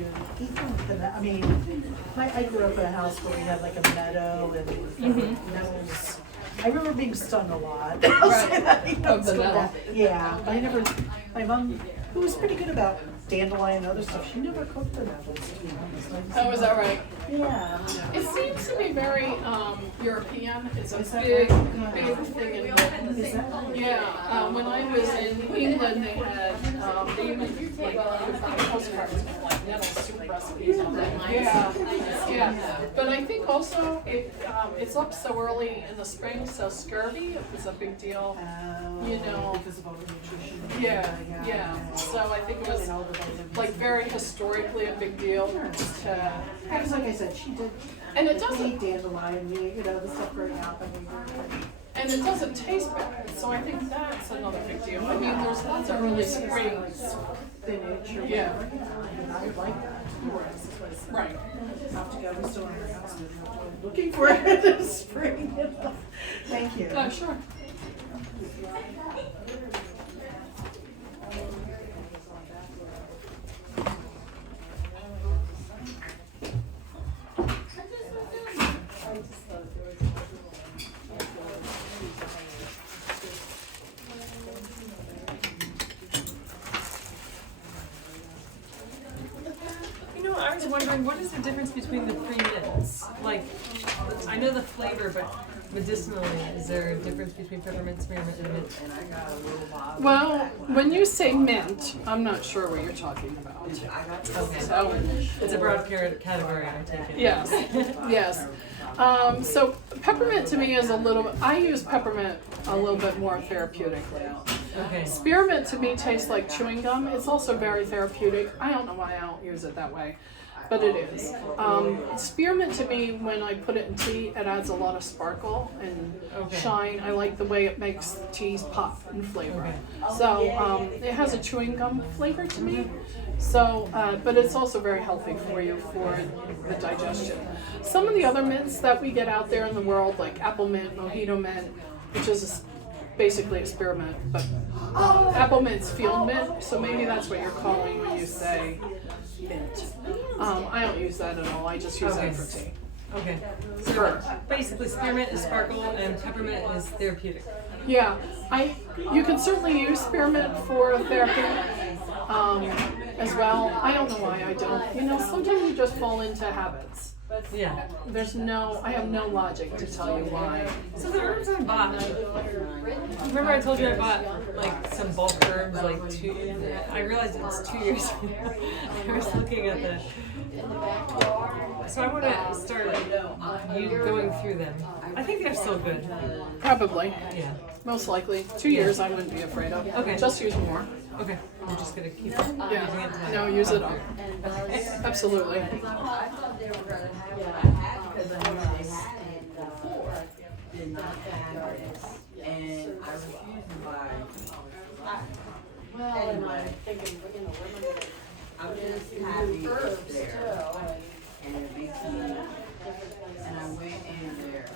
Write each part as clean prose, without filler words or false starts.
I mean, I grew up in a house where we had like a meadow and nettles. I remember being stung a lot. Of the nettle. Yeah, but I never, my mom, who was pretty good about dandelion and other stuff, she never cooked the nettles, to be honest. Oh, is that right? Yeah. It seems to be very European. It's a Is that big, right? big thing in Britain. Is that right? Yeah, when I was in England, they had they even like postcards with like nettle soup recipes on them. Yeah. But I think also it's up so early in the spring, so scurvy is a big deal. You know. Because of overnutrition. Yeah. So I think it was like very historically a big deal to. Because like I said, she did. And it doesn't. Eat dandelion, you know, the stuff growing up. And it doesn't taste bad, so I think that's another big deal. I mean, there's lots of early spring Spinach or Yeah. whatever. I would like that. Right. Have to go. We still in our house. We're looking for it in the spring. Thank you. Sure. I was wondering, what is the difference between the three mints? Like, I know the flavor, but medicinally, is there a difference between peppermint, spearmint, and mint? Well, when you say mint, I'm not sure what you're talking about. Okay. So, It's a broad category, I take it. yes. So peppermint to me is a little. I use peppermint a little bit more therapeutically. Okay. Spearmint to me tastes like chewing gum. It's also very therapeutic. I don't know why I don't use it that way, but it is. Spearmint to me, when I put it in tea, it adds a lot of sparkle and shine. I like the way it makes teas pop and flavor. Okay. So it has a chewing gum flavor to me. So, but it's also very healthy for you for the digestion. Some of the other mints that we get out there in the world, like apple mint, mojito mint, which is basically a spearmint, but apple mint's field mint, so maybe that's what you're calling when you say mint. I don't use that at all. I just use that for tea. Okay. So basically, spearmint is sparkle and peppermint is therapeutic. Yeah, you can certainly use spearmint for therapy as well. I don't know why I don't. You know, sometimes you just fall into habits. Yeah. I have no logic to tell you why. So the herbs I bought, remember I told you I bought like some bulk herbs, like I realized it's 2 years ago. I was looking at the, so I want to start going through them. I think they're still good. Probably. Yeah. Most likely. 2 years I wouldn't be afraid of. Okay. Just use more. Okay. I'm just going to keep using it. Yeah. No, use it all. Absolutely. I'm just happy it's there. And it makes me, and I went in there.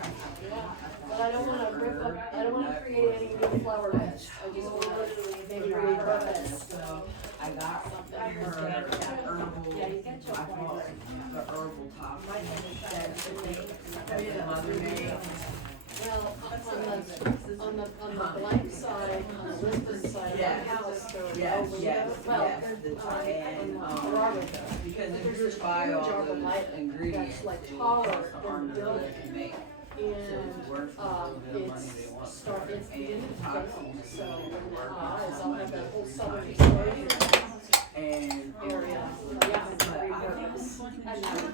But I don't wanna rip up, I don't wanna create any new flower beds. I just wanna literally maybe repurpose. So I got her that herbal, I bought the herbal top. That mother made. Well, on the blank side, on the listed side, of Yes. the house, Yes, yes, well, yes, and, because if you buy all those ingredients, that's like it taller costs an arm than and a leg building. to make. So it's worth the money they want. It's beginning And to toxins, go, so when work it highs, I'll have that whole southern exposure and, area, yeah, it's repurpose. And then,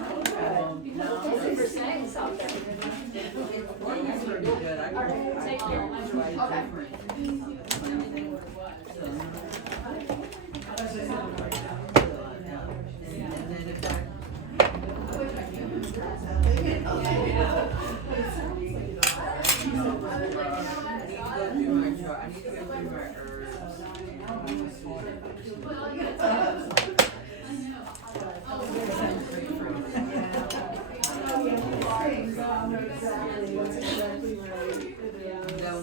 Thank you for saying something. it's pretty good. I can try different. And then if I I need to go through my herbs. That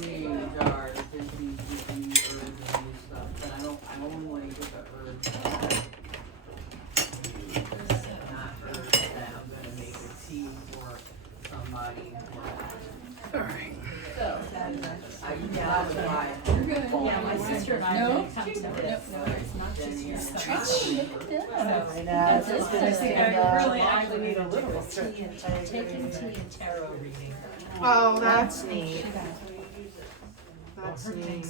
only with the herbs that not herbs that I'm gonna make a tea for somebody. All right. I got to buy. Yeah, my sister and I No. have come to this, so it's not just your stuff. I know, it's just gonna see, Really, I actually need a little tea and Taking tea and tarot reading. Oh, that's neat. That's neat.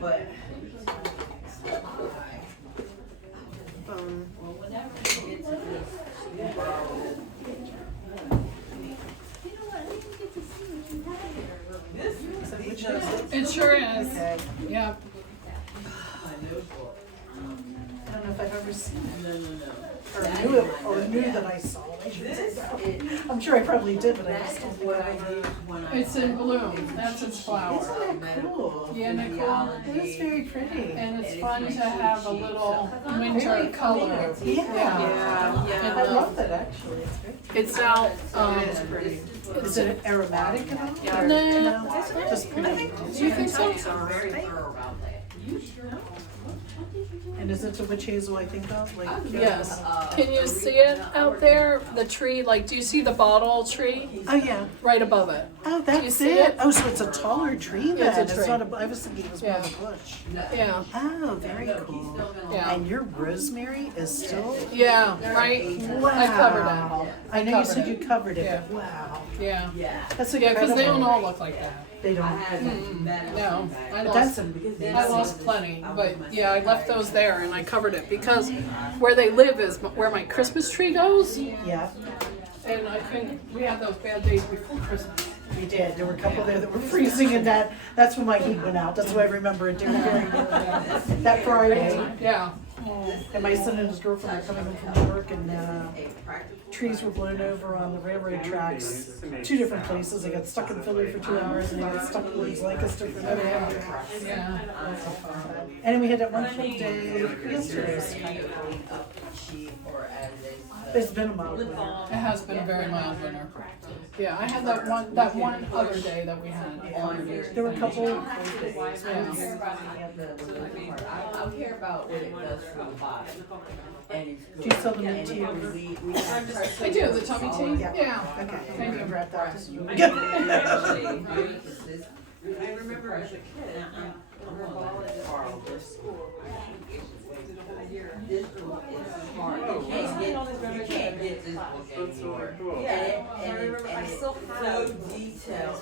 But. It sure is. Okay. Yeah. I don't know if I've ever seen it, No. or knew that I saw it. I'm sure I probably did, but I just don't What know. I use when I. It's in bloom. That's its flower. Isn't that cool? Yeah, isn't it cool? It is very pretty. And it's fun to have a little winter color. Yeah. Yeah. I love that actually, it's very. It's out, Is it aromatic at all? no, Just pretty. do you think so? I'm very thorough about that. And is it the witch hazel I think of? Like, Yes. Can you see it out there? The tree, like, do you see the bottle tree Oh, yeah. right above it? Oh, you that's see it. it? Oh, so it's a taller tree then? It's a tree. not a, I was thinking it was more of Yeah. a bush. Yeah, Oh, very cool. yeah, And your rosemary is still? yeah, right? Wow. I covered it. I know you said covered you covered it, Yeah. but wow. Yeah, Yeah. That's yeah, because they don't incredible. all look like that. They I don't. had No, I But that's lost, a, I lost plenty, but yeah, I left those there and I covered it because where they live is where my Christmas tree goes. yeah, And I think we had those bad days before Christmas. we did. There were a couple there that were freezing and that's when my heat went out. That's why I remember it very vividly. That Friday. Yeah. And my son and his girlfriend were coming home from work and trees were blown over on the railroad tracks. 2 different places. They got stuck in Philly for 2 hours and they got stuck in Leeds, Lancaster for another hour. Yeah. And then we had that one full day yesterday. It's been a mild winter. It has been a very mild winter. Yeah, I had that one other day that we had. There were a couple. I don't care about what it does for the body. And it's good. Do you sell them in And tea? I do, the tummy tea? Yeah. Okay. Thank you. Grab that. I remember as a kid, I'm gonna let Carl this. This book is hard. You can't get this book anymore. Yeah, and it's so detailed.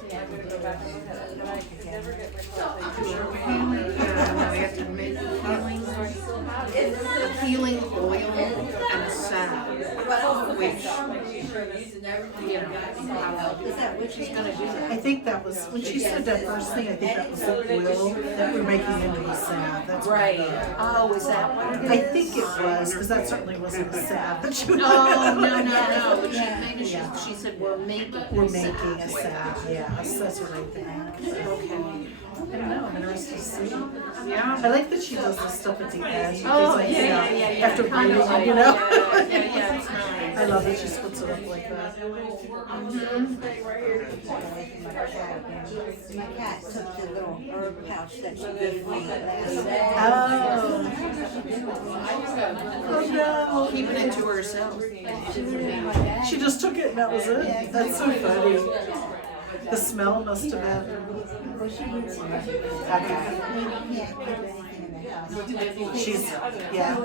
Healing oil and salve, which, which is gonna do that. I think that was, when she said that first thing, I think that was the oil that we're making into the salve. That's right. Oh, is that what it is? I think it was, because that certainly wasn't the salve that she was. Oh, no, but maybe she said we're making. We're making a salve, yes, that's what I think. Okay. I don't know, I'm interested to see. Yeah. I like that she does the stuff at the end. Oh, because, yeah. After Kind reading, of like, you know? yeah, it's nice. I love that she splits it up like that. My cat took the little herb pouch that she gave me last Oh. Oh no. Keeping it to herself. She just took it and that was it? That's so funny. The smell must have been. Well, she needs it. Okay. We can't keep anything in the house. She's, yeah.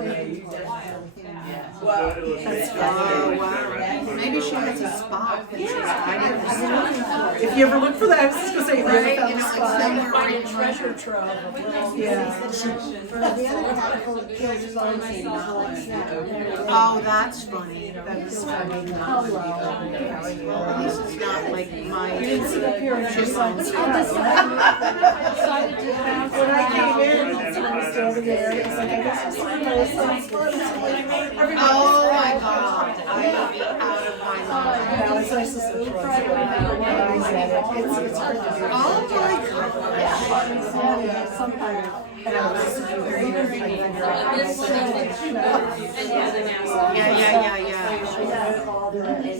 Oh, wow. Maybe she has a spot that she's hiding the stuff. If you ever look for that, I was just gonna say, Right, right, you know, found like the somewhere spot. in Treasure trove of little. Yeah. The other cat kills bugs and collects them. Oh, that's funny. That is funny. At least it's not like my. You didn't see the appearance, you saw it. Decided to have. When I came in, someone was standing there, it was like, I guess it's one of those things. Oh my God, I would be out of my mind. Now it's nice to see Friday. I get it. It's hard to do. Oh my God. Yeah, sometimes. And I was just very, very, you know.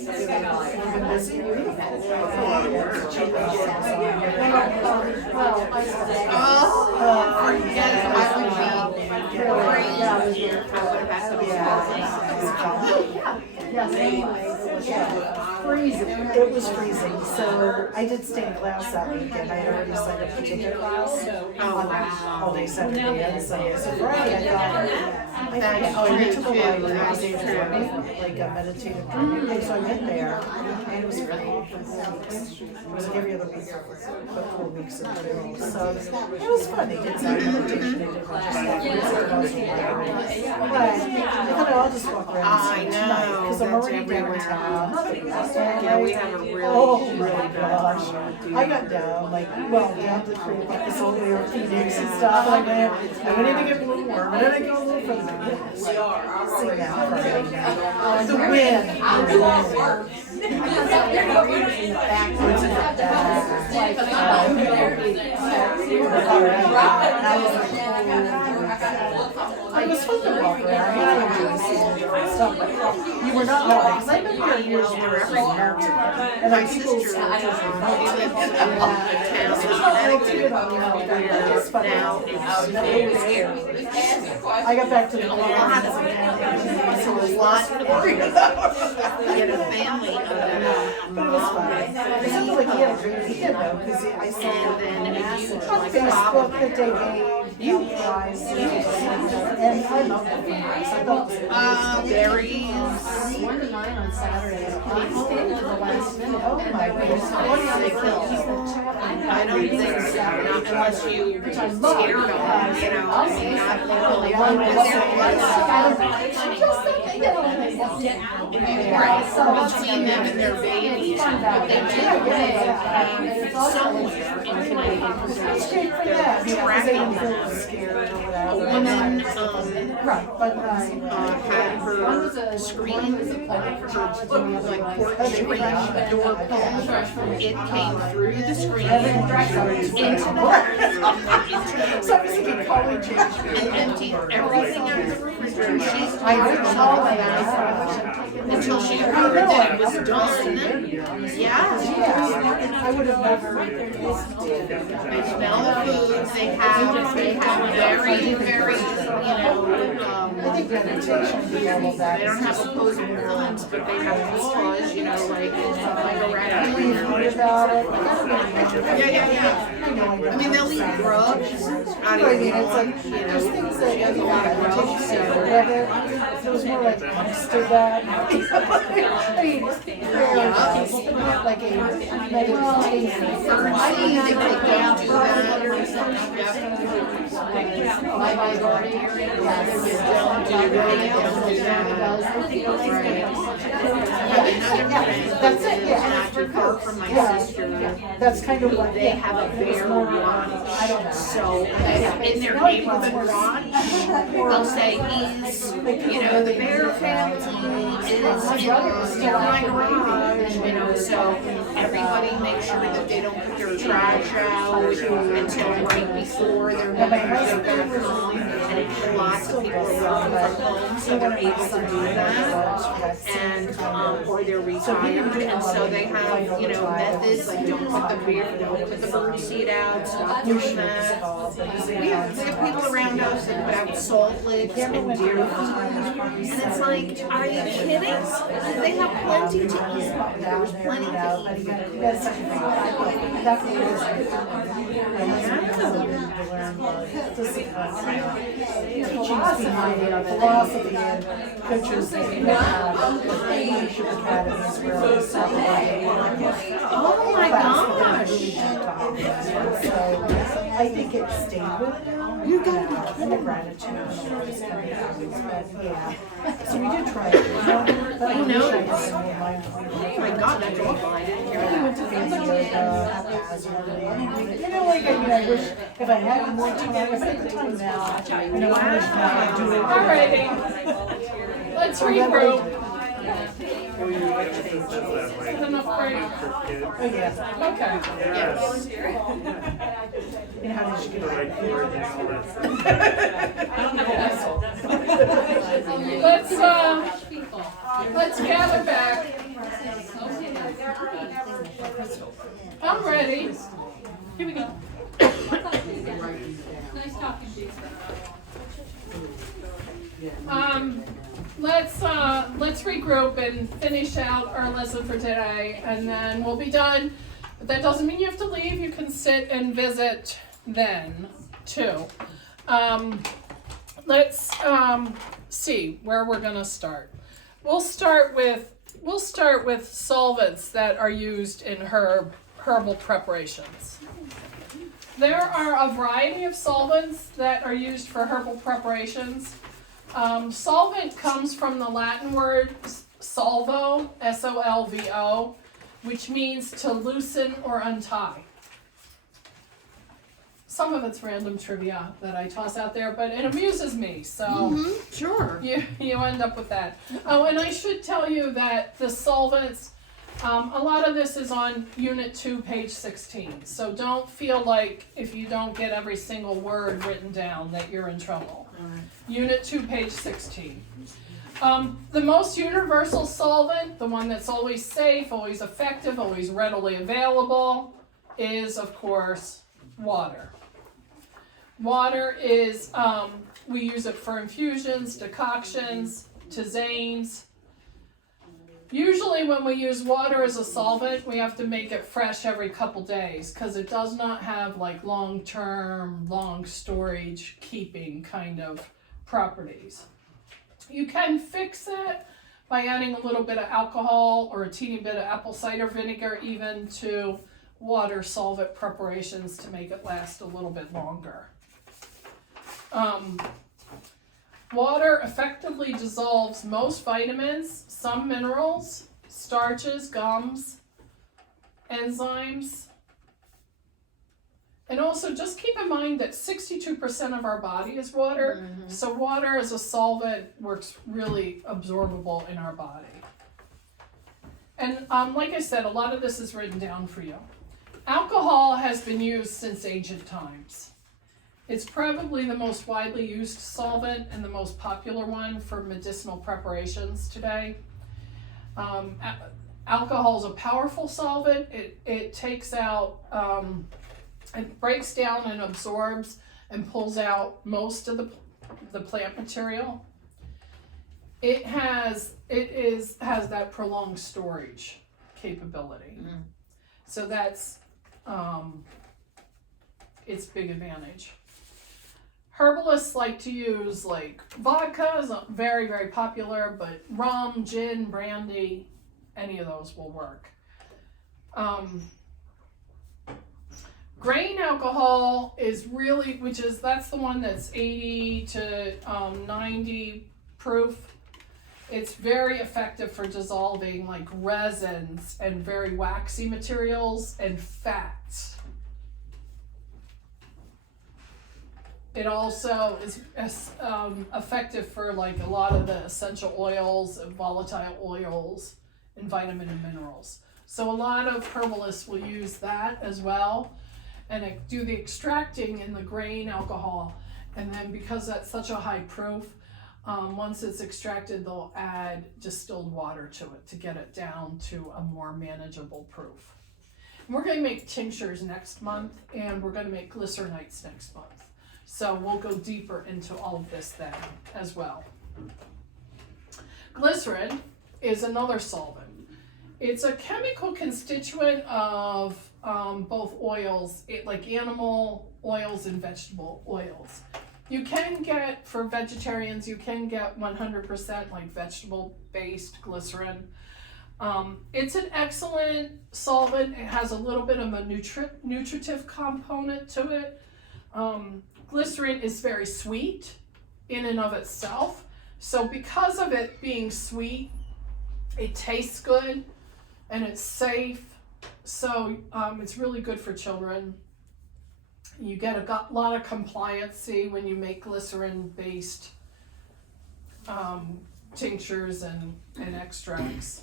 been busy? Freezing. It was freezing, so I did stained glass that weekend. I had already signed up to take a class on all day Saturday and Sunday. So Friday I thought, I went to the library, I was able to read, like a meditative dreaming. So I went there, and it was really for 4 weeks. It was like every other week for 4 weeks in the middle. So it was fun. They did some meditation, they did a bunch of stuff. I thought I'll just walk around and see tonight because I'm already downtown. Yeah, we have a really, Oh really my bad gosh. I got down, down to the creek, like this old New Phoenix and stuff like that. I went in to get a little warm, and then I go a little further. See now, the wind. I was fun to walk around. I enjoyed seeing different stuff. But you were not wrong, because I've been here years and years everywhere. And my people it's not I got back to the family of but it was fun. It sounded like he had a great weekend though, because I saw on Facebook that they gave you guys, and I love the fingers. I thought it was berries. One of mine on Saturday. He stayed to the last minute. oh my goodness. They kill people. I don't think so, not unless you scare them, you know. I mean, not literally, right, between them and their babies, but they do somewhere in Connecticut, they're tracking them. A woman had her screen, like porch screen, door pull. It came through the screen into the So I was thinking probably change. and emptied everything out of the refrigerator. She's tired all until she heard that it was done. Yeah. I would have never. They smell the foods. They have very, very, I think meditation would be all of that. they don't have opposing feelings, but they have claws, you know, like a rat. About it. Yeah. I mean, they'll eat grubs. I I mean, don't it's like, there's things that you know, meditation or whatever. It was more like monks did that. I mean, but not like a meditation. I mean, they don't do that. My minority, That's it, yeah. Not too far from my sister. That's kind of what They have a bear garage. I don't know. So in their neighborhood garage, they'll say he's, the bear family is in my garage, so everybody makes sure that they don't put their trash out until right before their neighbors go back home. And lots of people are working from home, so they're able to do that. And, or they're retired, and so they have, methods like don't put the bird seed out, stop doing that. We have people around us that put out salt licks and deer food, and it's like, are you kidding? They have plenty to eat. There's plenty to eat. Teachings behind it, philosophy and coaches that you have, leadership academies where Oh my gosh! So I think it stayed with them. You gotta be kidding. The gratitude and all those kind of things, but yeah. So we did try it. But I know. Oh My God, that's awful. I didn't hear I that. went to fancy yoga haphazardly. I wish if I had more time, if I had the time now, I know I wish now I'd do it. Alrighty, let's regroup. Is enough break? Oh, yeah. Okay. Yes. You know how did you get Let's gather back. Crystal. I'm ready. Here we go. Nice talking to you. Let's regroup and finish out our lesson for today, and then we'll be done. But that doesn't mean you have to leave. You can sit and visit then too. Let's see where we're gonna start. We'll start with solvents that are used in herbal preparations. There are a variety of solvents that are used for herbal preparations. Solvent comes from the Latin word salvo, S-O-L-V-O, which means to loosen or untie. Some of it's random trivia that I toss out there, but it amuses me, so Sure. you end up with that. Oh, and I should tell you that the solvents, a lot of this is on Unit 2, page 16. So don't feel like if you don't get every single word written down that you're in trouble. Unit 2, page 16. The most universal solvent, the one that's always safe, always effective, always readily available, is, of course, water. Water is, we use it for infusions, decoctions, tisanes. Usually when we use water as a solvent, we have to make it fresh every couple days because it does not have like long-term, long storage, keeping kind of properties. You can fix it by adding a little bit of alcohol or a teeny bit of apple cider vinegar even to water solvent preparations to make it last a little bit longer. Water effectively dissolves most vitamins, some minerals, starches, gums, enzymes. And also just keep in mind that 62% of our body is water, so water as a solvent works really absorbable in our body. And like I said, a lot of this is written down for you. Alcohol has been used since ancient times. It's probably the most widely used solvent and the most popular one for medicinal preparations today. Alcohol is a powerful solvent. It takes out, it breaks down and absorbs and pulls out most of the plant material. It has that prolonged storage capability. So that's its big advantage. Herbalists like to use like vodka is very, very popular, but rum, gin, brandy, any of those will work. Grain alcohol is really, that's the one that's 80 to 90 proof. It's very effective for dissolving like resins and very waxy materials and fats. It also is effective for like a lot of the essential oils and volatile oils and vitamin and minerals. So a lot of herbalists will use that as well and do the extracting in the grain alcohol. And then because that's such a high proof, once it's extracted, they'll add distilled water to it to get it down to a more manageable proof. And we're going to make tinctures next month, and we're going to make glycerinites next month. So we'll go deeper into all of this then as well. Glycerin is another solvent. It's a chemical constituent of both oils, like animal oils and vegetable oils. You can get, for vegetarians, you can get 100% like vegetable-based glycerin. It's an excellent solvent. It has a little bit of a nutritive component to it. Glycerin is very sweet in and of itself. So because of it being sweet, it tastes good and it's safe. So it's really good for children. You get a lot of compliancy when you make glycerin-based tinctures and extracts.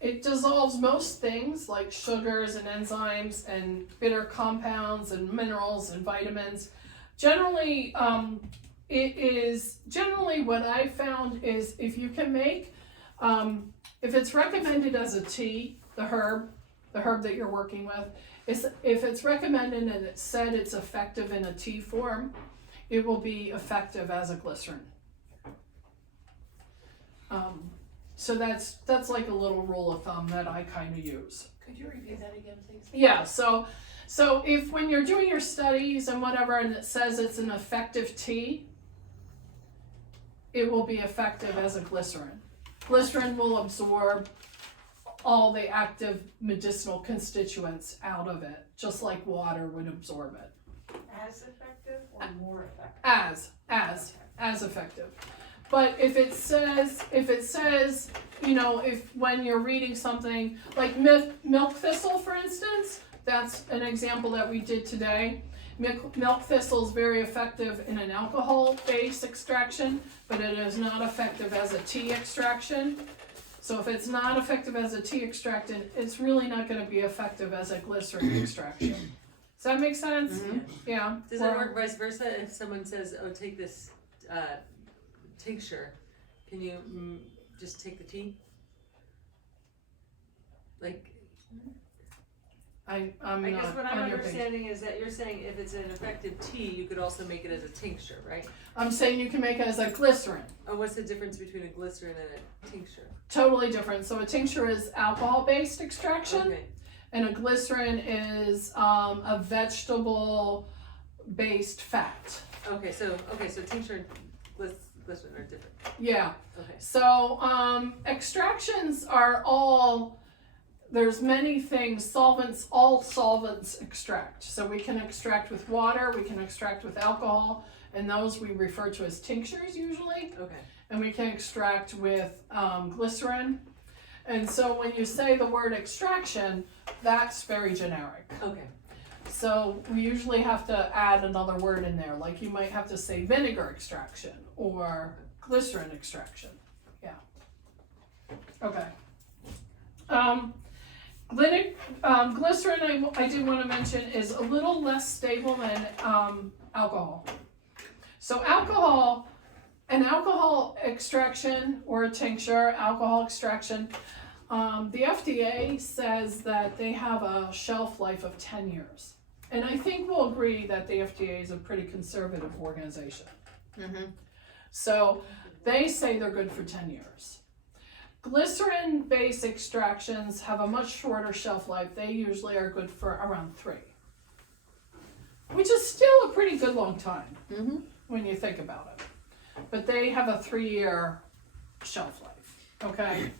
It dissolves most things like sugars and enzymes and bitter compounds and minerals and vitamins. Generally, what I found is if you can make, if it's recommended as a tea, the herb that you're working with, is if it's recommended and it said it's effective in a tea form, it will be effective as a glycerin. So that's like a little rule of thumb that I kind of use. Could you repeat that again, please? Yeah, so if when you're doing your studies and whatever and it says it's an effective tea, it will be effective as a glycerin. Glycerin will absorb all the active medicinal constituents out of it, just like water would absorb it. As effective or more effective? As effective. But if it says, you know, if when you're reading something like milk thistle, for instance, that's an example that we did today. Milk thistle is very effective in an alcohol-based extraction, but it is not effective as a tea extraction. So if it's not effective as a tea extraction, it's really not going to be effective as a glycerin extraction. Does that make sense? Mm-hmm. Yeah. Does it work vice versa? If someone says, "Oh, take this tincture," can you just take the tea? Like, I'm I not guess what I'm on your page. understanding is that you're saying if it's an effective tea, you could also make it as a tincture, right? I'm saying you can make it as a glycerin. Oh, what's the difference between a glycerin and a tincture? Totally different. So a tincture is alcohol-based extraction, Okay. and a glycerin is a vegetable-based fat. Okay, so tincture and glycerin are different. Yeah. Okay. So extractions are all. There's many things, all solvents extract. So we can extract with water, we can extract with alcohol, and those we refer to as tinctures usually. Okay. And we can extract with glycerin. And so when you say the word extraction, that's very generic. Okay. So we usually have to add another word in there, like you might have to say vinegar extraction or glycerin extraction. Yeah. Okay. Glycerin, I do want to mention, is a little less stable than alcohol. So an alcohol extraction or a tincture, alcohol extraction, the FDA says that they have a shelf life of 10 years. And I think we'll agree that the FDA is a pretty conservative organization. Mm-hmm. So they say they're good for 10 years. Glycerin-based extractions have a much shorter shelf life. They usually are good for around 3, which is still a pretty good long time when you think about it. But they have a 3-year shelf life, okay?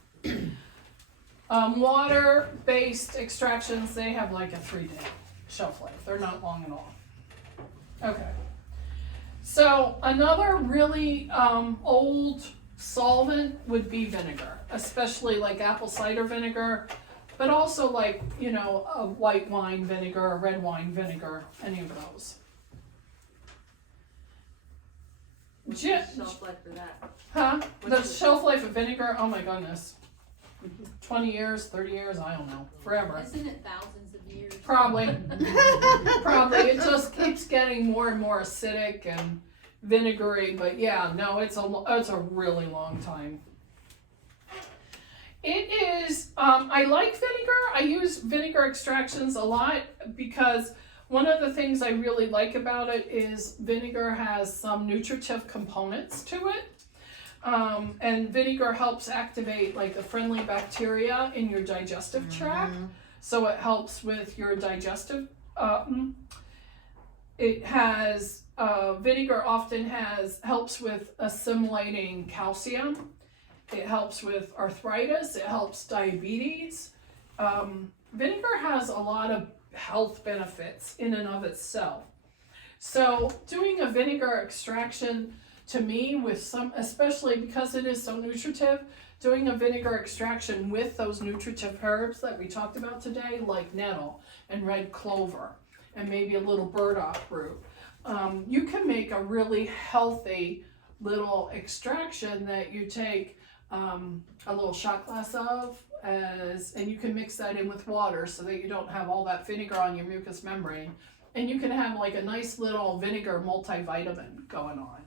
Water-based extractions, they have like a 3-day shelf life. They're not long at all. Okay. So another really old solvent would be vinegar, especially like apple cider vinegar, but also like, you know, a white wine vinegar or red wine vinegar, any of those. What's the shelf life for that? Huh? The shelf life of vinegar, oh my goodness. 20 years, 30 years, I don't know, forever. Isn't it thousands of years? Probably. Probably. It just keeps getting more and more acidic and vinegary, but yeah, no, it's a really long time. It is, I like vinegar. I use vinegar extractions a lot because one of the things I really like about it is vinegar has some nutritive components to it. And vinegar helps activate like the friendly bacteria in your digestive tract. So it helps with your digestive, it has, vinegar often helps with assimilating calcium. It helps with arthritis. It helps diabetes. Vinegar has a lot of health benefits in and of itself. So doing a vinegar extraction, to me, with some, especially because it is so nutritive, doing a vinegar extraction with those nutritive herbs that we talked about today, like nettle and red clover, and maybe a little burdock root, you can make a really healthy little extraction that you take a little shot glass of, and you can mix that in with water so that you don't have all that vinegar on your mucous membrane, and you can have like a nice little vinegar multivitamin going on.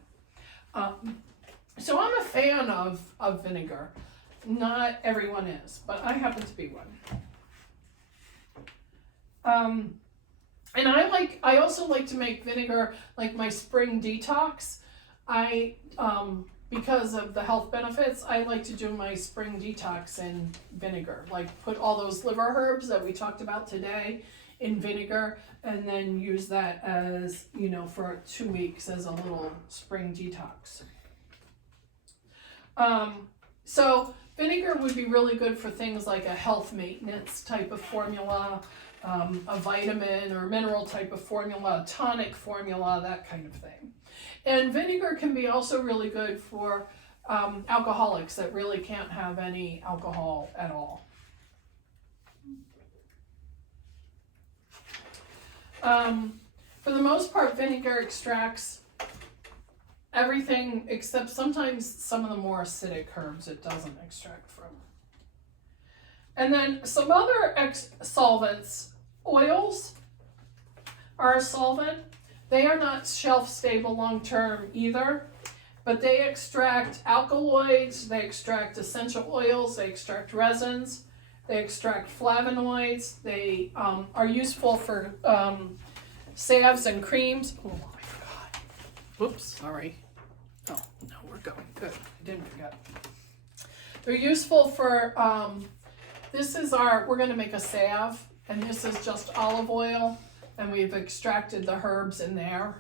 So I'm a fan of vinegar. Not everyone is, but I happen to be one. And I also like to make vinegar like my spring detox. Because of the health benefits, I like to do my spring detox in vinegar. Like put all those liver herbs that we talked about today in vinegar, and then use that as, for 2 weeks as a little spring detox. So vinegar would be really good for things like a health maintenance type of formula, a vitamin or mineral type of formula, a tonic formula, that kind of thing. And vinegar can be also really good for alcoholics that really can't have any alcohol at all. For the most part, vinegar extracts everything except sometimes some of the more acidic herbs it doesn't extract from. And then some other solvents. Oils are a solvent. They are not shelf stable long term either, but they extract alkaloids, they extract essential oils, they extract resins, they extract flavonoids. They are useful for salves and creams. Oh my God. Oops, sorry. Oh, no, we're going. Good. I didn't forget. They're useful for, we're going to make a salve, and this is just olive oil, and we've extracted the herbs in there.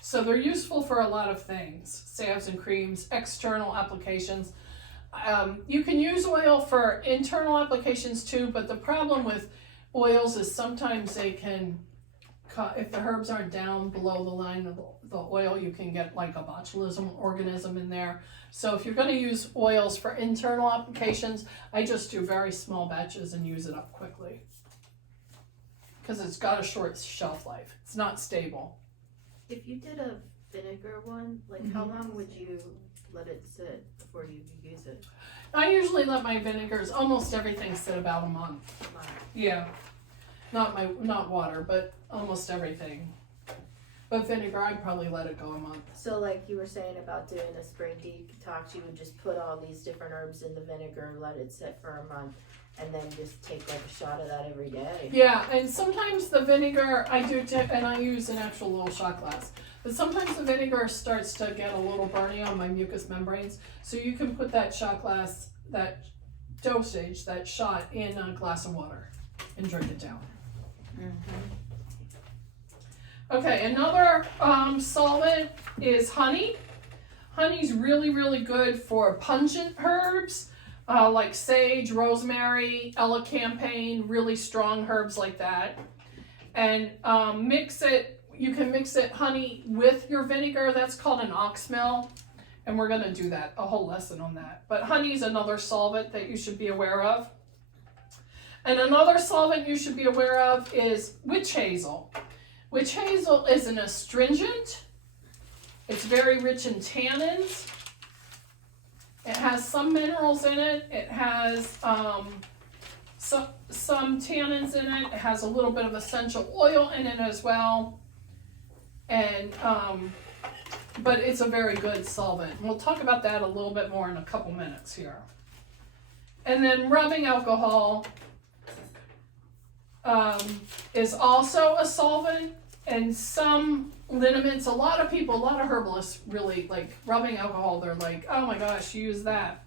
So they're useful for a lot of things, salves and creams, external applications. You can use oil for internal applications too, but the problem with oils is sometimes they can, if the herbs aren't down below the line of the oil, you can get like a botulism organism in there. So if you're going to use oils for internal applications, I just do very small batches and use it up quickly, because it's got a short shelf life. It's not stable. If you did a vinegar one, like how long would you let it sit before you use it? I usually let my vinegars, almost everything, sit about a month. Wow. Yeah, not water, but almost everything. But vinegar, I'd probably let it go a month. So like you were saying about doing a spring detox, you would just put all these different herbs in the vinegar, let it sit for a month, and then just take like a shot of that every day. Yeah, and sometimes the vinegar I do, and I use an actual little shot glass. But sometimes the vinegar starts to get a little burny on my mucous membranes, so you can put that shot glass, that dosage, that shot in a glass of water and drink it down. Mm-hmm. Okay, another solvent is honey. Honey's really, really good for pungent herbs like sage, rosemary, elecampane, really strong herbs like that. And you can mix it, honey, with your vinegar. That's called an oxmill. And we're going to do that, a whole lesson on that. But honey is another solvent that you should be aware of. And another solvent you should be aware of is witch hazel. Witch hazel is an astringent. It's very rich in tannins. It has some minerals in it. It has some tannins in it. It has a little bit of essential oil in it as well. And but it's a very good solvent. We'll talk about that a little bit more in a couple minutes here. And then rubbing alcohol is also a solvent, and some liniments, a lot of herbalists really like rubbing alcohol. They're like, oh my gosh, use that.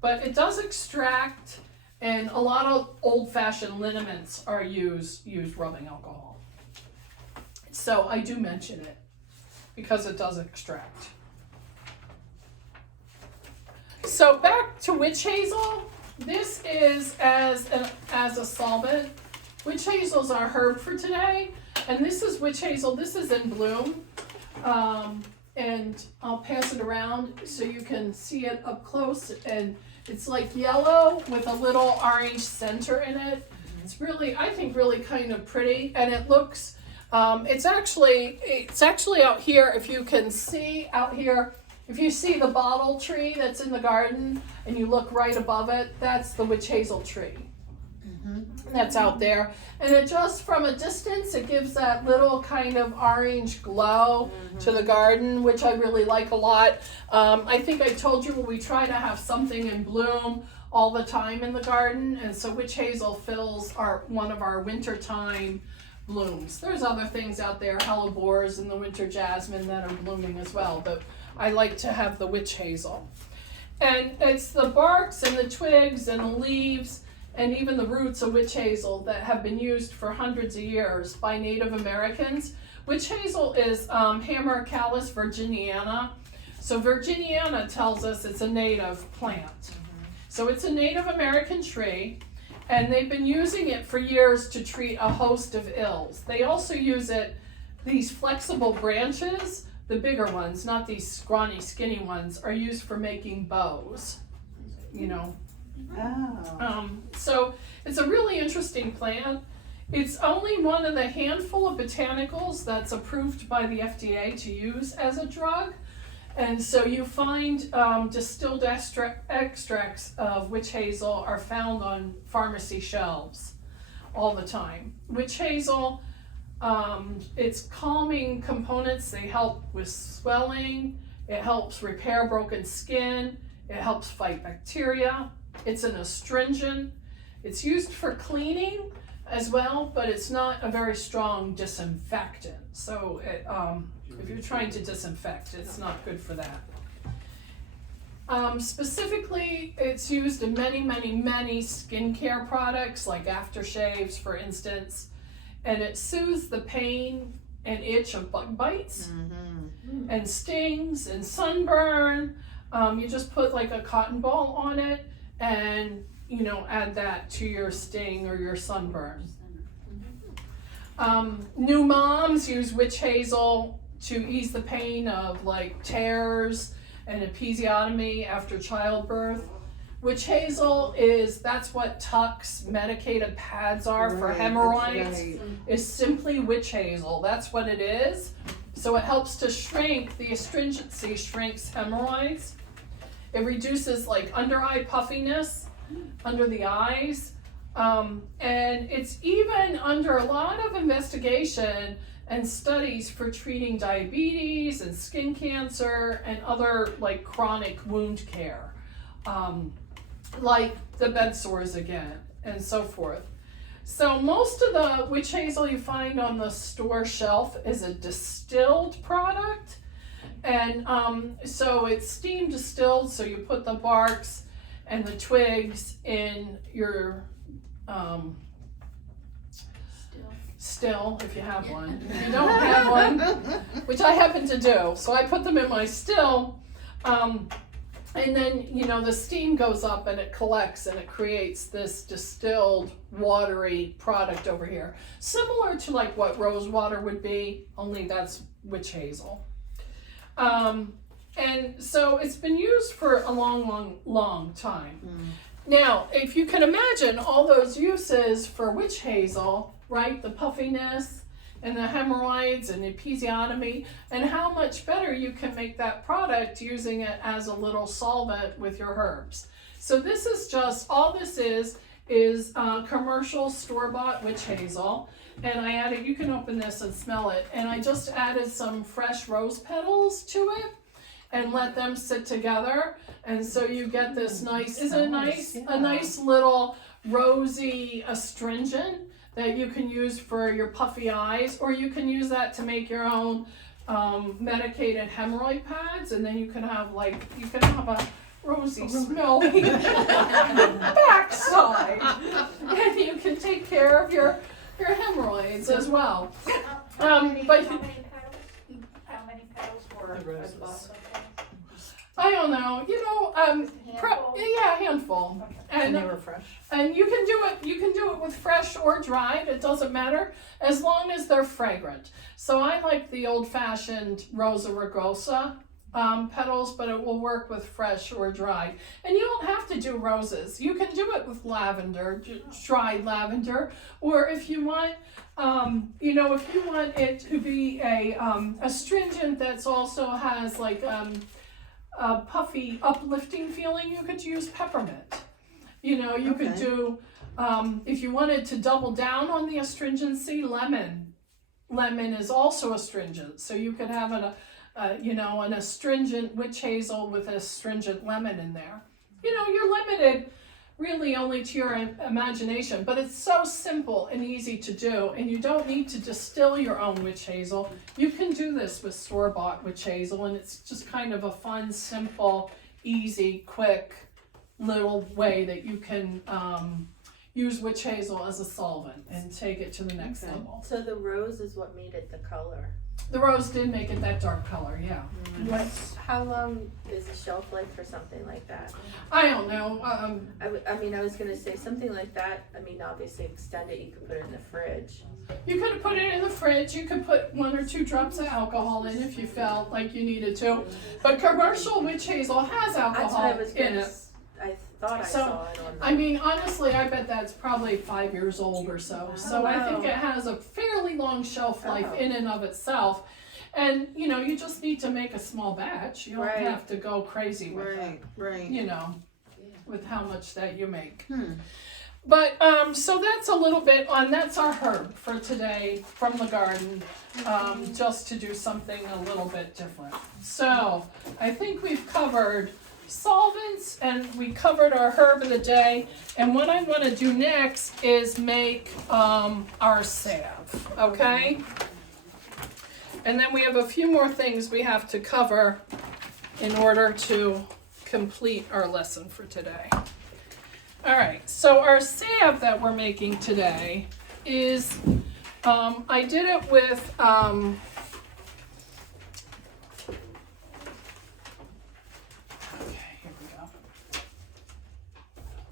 But it does extract, and a lot of old-fashioned liniments are used rubbing alcohol. So I do mention it because it does extract. So back to witch hazel. This is as a solvent. Witch hazel's our herb for today, and this is witch hazel. This is in bloom, and I'll pass it around so you can see it up close. And it's like yellow with a little orange center in it. It's really, I think, really kind of pretty, and it looks. It's actually out here. If you can see out here, if you see the bottle tree that's in the garden, and you look right above it, that's the witch hazel tree. That's out there, and it just from a distance it gives that little kind of orange glow to the garden, which I really like a lot. I think I told you we try to have something in bloom all the time in the garden, and so witch hazel fills one of our wintertime blooms. There's other things out there, hellebores and the winter jasmine that are blooming as well, but I like to have the witch hazel. And it's the barks and the twigs and the leaves and even the roots of witch hazel that have been used for hundreds of years by Native Americans. Witch hazel is Hamarcallis virginiana. So virginiana tells us it's a native plant. So it's a Native American tree, and they've been using it for years to treat a host of ills. They also use it, these flexible branches, the bigger ones, not these scrawny, skinny ones, are used for making bows, you know. Oh. So it's a really interesting plant. It's only one of the handful of botanicals that's approved by the FDA to use as a drug. And so you find distilled extracts of witch hazel are found on pharmacy shelves all the time. Witch hazel, its calming components, they help with swelling, it helps repair broken skin, it helps fight bacteria, it's an astringent, it's used for cleaning as well, but it's not a very strong disinfectant. So if you're trying to disinfect, it's not good for that. Specifically, it's used in many, many, many skincare products, like aftershaves, for instance, and it soothes the pain and itch of bug bites and stings and sunburn. You just put like a cotton ball on it and, you know, add that to your sting or your sunburn. New moms use witch hazel to ease the pain of like tears and episiotomy after childbirth. Witch hazel that's what Tuck's medicated pads are for hemorrhoids, is simply witch hazel. That's what it is. So it helps to shrink, the astringency shrinks hemorrhoids. It reduces like under eye puffiness, under the eyes. And it's even under a lot of investigation and studies for treating diabetes and skin cancer and other like chronic wound care, like the bed sores again and so forth. So most of the witch hazel you find on the store shelf is a distilled product, and so it's steam distilled, so you put the barks and the twigs in your still, if you have one. If you don't have one, which I happen to do, so I put them in my still, and then, you know, the steam goes up and it collects and it creates this distilled watery product over here, similar to like what rose water would be, only that's witch hazel. And so it's been used for a long time. Now, if you can imagine all those uses for witch hazel, right? The puffiness and the hemorrhoids and episiotomy, and how much better you can make that product using it as a little solvent with your herbs. So this is just, all this is commercial store-bought witch hazel. And I added, you can open this and smell it, and I just added some fresh rose petals to it and let them sit together. And so you get this nice, isn't it nice? A nice little rosy astringent that you can use for your puffy eyes, or you can use that to make your own medicated hemorrhoid pads, and then you can have a rosy smelling backside, and you can take care of your hemorrhoids as well. How many petals were roses. I don't know, you know, a handful. And they were fresh. And you can do it with fresh or dried, it doesn't matter, as long as they're fragrant. So I like the old-fashioned Rosa rugosa petals, but it will work with fresh or dried. And you don't have to do roses. You can do it with lavender, dried lavender, or if you want, you know, if you want it to be a astringent that's also has like a puffy, uplifting feeling, you could use peppermint. You know, you could do, if you wanted to double down on the astringency, lemon. Lemon is also astringent, so you could have an astringent witch hazel with astringent lemon in there. You know, you're limited really only to your imagination, but it's so simple and easy to do, and you don't need to distill your own witch hazel. You can do this with store-bought witch hazel, and it's just kind of a fun, simple, easy, quick little way that you can use witch hazel as a solvent and take it to the next level. So the rose is what made it the color. The rose did make it that dark color, yeah. How long is the shelf life for something like that? I don't know. I mean, I was gonna say something like that. I mean, obviously extend it. You could put it in the fridge. You could put it in the fridge. You could put 1 or 2 drops of alcohol in if you felt like you needed to. But commercial witch hazel has That's what I alcohol was in gonna. it. I thought I So, saw it on. I mean, honestly, I bet that's probably 5 years old or so. So I think wow. it has a fairly long shelf life Oh. in and of itself. And, you know, you just need to make a small batch. You don't Right. have to go crazy with it, Right. you know, with how much that you make. Hmm. But, so that's a little bit that's our herb for today from the garden, just to do something a little bit different. So, I think we've covered solvents and we covered our herb of the day. And what I want to do next is make our salve, okay? And then we have a few more things we have to cover in order to complete our lesson for today. All right, so our salve that we're making today is, I did it with, okay, here we go.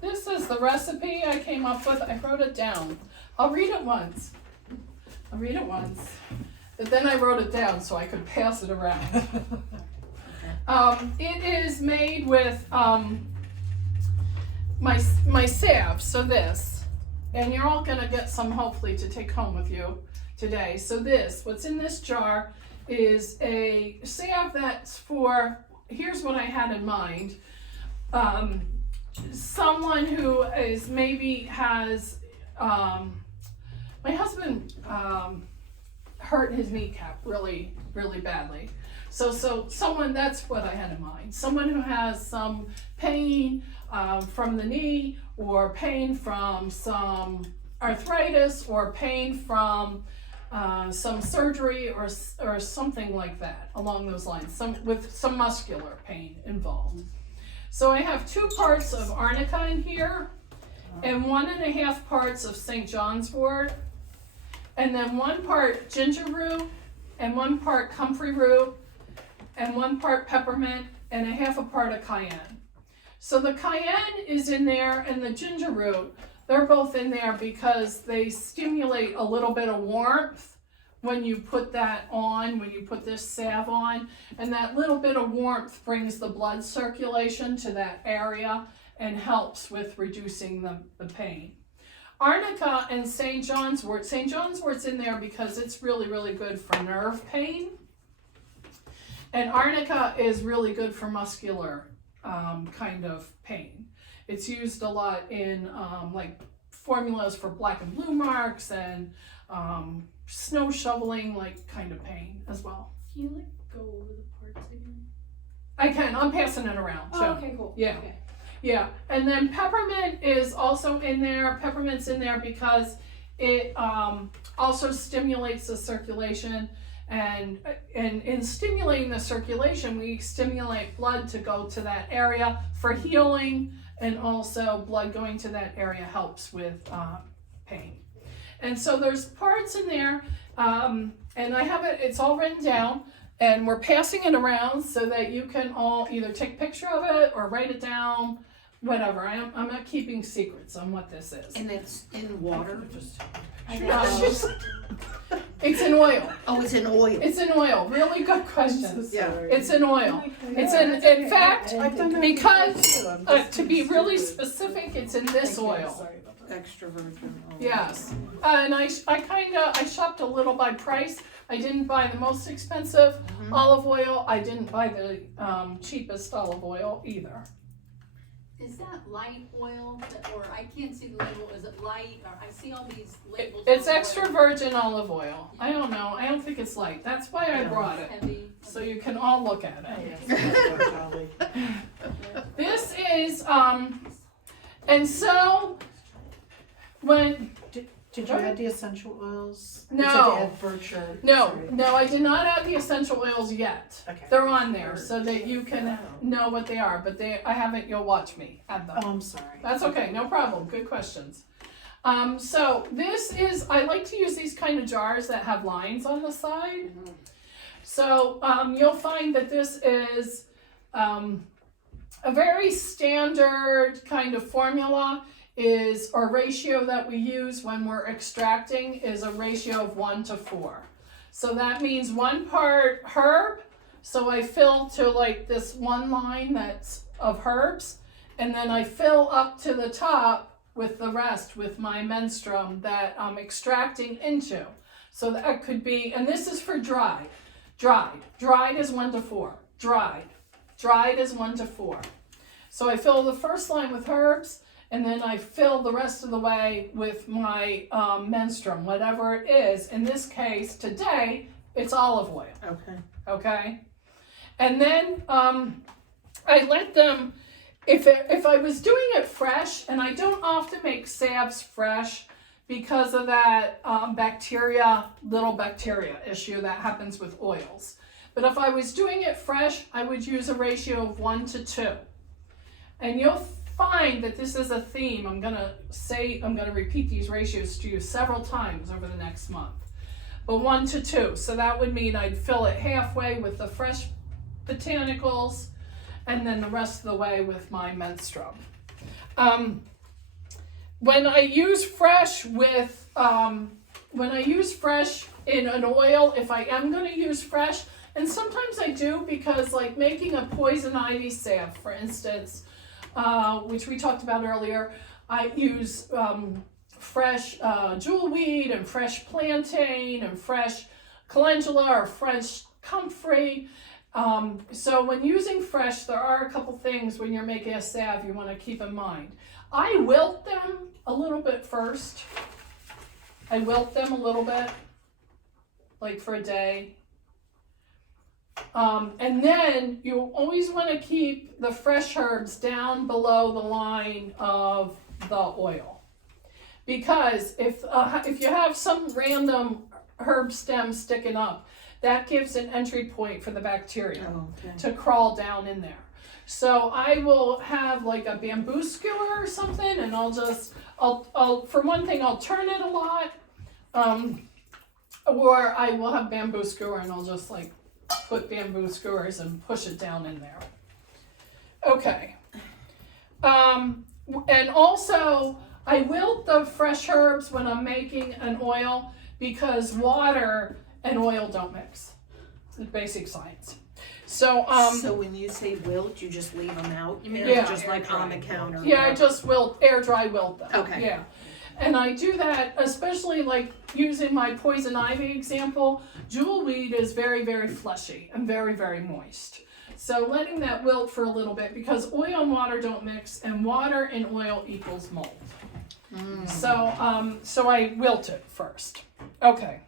This is the recipe I came up with. I wrote it down. I'll read it once. But then I wrote it down so I could pass it around. It is made with my salve, so this, and you're all gonna get some hopefully to take home with you today. So what's in this jar is a salve that's for, here's what I had in mind. Someone who is maybe has, my husband hurt his kneecap really, really badly. So someone, that's what I had in mind. Someone who has some pain from the knee, or pain from some arthritis, or pain from some surgery, or something like that, along those lines, with some muscular pain involved. So I have 2 parts of arnica in here, and 1.5 parts of St. John's wort, and then 1 part ginger root, and 1 part comfrey root, and 1 part peppermint, and 1/2 part of cayenne. So the cayenne is in there, and the ginger root, they're both in there because they stimulate a little bit of warmth when you put that on, when you put this salve on, and that little bit of warmth brings the blood circulation to that area and helps with reducing the pain. Arnica and St. John's wort. St. John's wort's in there because it's really, really good for nerve pain. And arnica is really good for muscular kind of pain. It's used a lot in like formulas for black and blue marks and snow shoveling like kind of pain as well. Can you like go over the parts again? I can, I'm passing it around. Oh, so, okay, cool. Yeah. Okay. Yeah, and then peppermint is also in there. Peppermint's in there because it also stimulates the circulation, and in stimulating the circulation, we stimulate blood to go to that area for healing, and also blood going to that area helps with pain. And so there's parts in there, and I have it's all written down, and we're passing it around so that you can all either take a picture of it or write it down. Whatever, I'm not keeping secrets on what this is. And it's in water? It's in oil. Oh, it's in oil. It's in oil. Really good question. Yeah. It's in oil. It's in fact, because to be really specific, it's in this oil. Extra virgin olive. Yes. And I shopped a little by price. I didn't buy the most expensive olive oil. I didn't buy the cheapest olive oil either. Is that light oil, or I can't see the label, is it light, or I see all these labels. It's on extra oil. virgin olive oil. I don't know. I don't think it's light. That's why I brought it. Heavy. So you can all look at it. This is, And so, when, Did you add the essential oils? No. You said to add birch or- no, sorry. no, I did not add the essential oils yet. Okay. They're on there so that you can know what they are, but I haven't, you'll watch me add them. Oh, I'm sorry. That's okay, no problem, good questions. So this is, I like to use these kind of jars that have lines on the side. So you'll find that this is a very standard kind of formula or ratio that we use when we're extracting is a ratio of 1 to 4. So that means 1 part herb, so I fill to like this one line that's of herbs, and then I fill up to the top with the rest with my menstruum that I'm extracting into. So that could be, and this is for dried. Dried is 1 to 4. Dried is 1 to 4. So I fill the first line with herbs, and then I fill the rest of the way with my menstruum, whatever it is. In this case, today, it's olive oil. Okay. Okay? And then I let them, if I was doing it fresh, and I don't often make salves fresh because of that little bacteria issue that happens with oils. But if I was doing it fresh, I would use a ratio of 1 to 2. And you'll find that this is a theme. I'm gonna repeat these ratios to you several times over the next month. But 1 to 2, so that would mean I'd fill it halfway with the fresh botanicals, and then the rest of the way with my menstruum. When I use fresh in an oil, if I am going to use fresh, and sometimes I do because like making a poison ivy salve, for instance, which we talked about earlier, I use fresh jewelweed and fresh plantain and fresh calendula or fresh comfrey. So when using fresh, there are a couple things when you're making a salve you want to keep in mind. I wilt them a little bit first. I wilt them a little bit, like for a day. And then you always want to keep the fresh herbs down below the line of the oil. Because if you have some random herb stem sticking up, that gives an entry point for the bacteria to crawl down in there. So I will have like a bamboo skewer or something, and I'll for one thing, I'll turn it a lot, or I will have bamboo skewer and I'll just like put bamboo skewers and push it down in there. Okay. And also I wilt the fresh herbs when I'm making an oil because water and oil don't mix. It's basic science. So So when you say wilt, you just leave them out? You mean Yeah. just like on the counter? yeah, I just air dry wilt them. Okay. Yeah. And I do that especially like using my poison ivy example. Jewelweed is very, very fleshy and very, very moist. So letting that wilt for a little bit because oil and water don't mix and water and oil equals mold. So I wilt it first. Okay.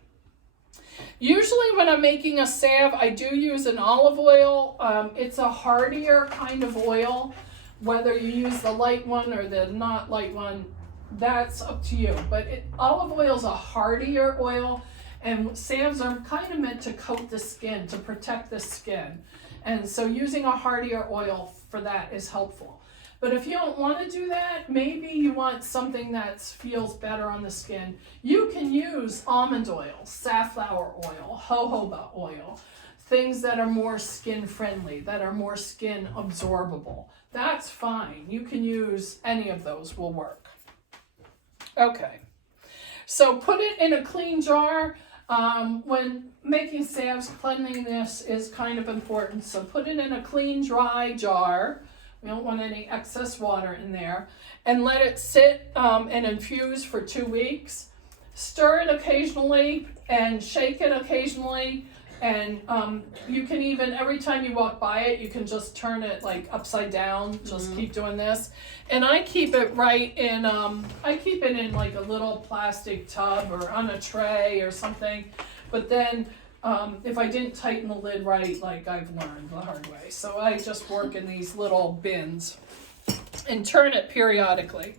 Usually when I'm making a salve, I do use an olive oil. It's a hardier kind of oil. Whether you use the light one or the not light one, that's up to you. But olive oil is a hardier oil, and salves are kind of meant to coat the skin, to protect the skin. And so using a hardier oil for that is helpful. But if you don't want to do that, maybe you want something that feels better on the skin. You can use almond oil, safflower oil, jojoba oil, things that are more skin friendly, that are more skin absorbable. That's fine. You can use any of those, will work. Okay. So put it in a clean jar. When making salves, cleanliness is kind of important. So put it in a clean, dry jar. We don't want any excess water in there. And let it sit and infuse for 2 weeks. Stir it occasionally and shake it occasionally. And you can even, every time you walk by it, you can just turn it like upside down. Just keep doing this. And I keep it right in, I keep it in like a little plastic tub or on a tray or something. But then if I didn't tighten the lid right, like I've learned the hard way. So I just work in these little bins. and turn it periodically.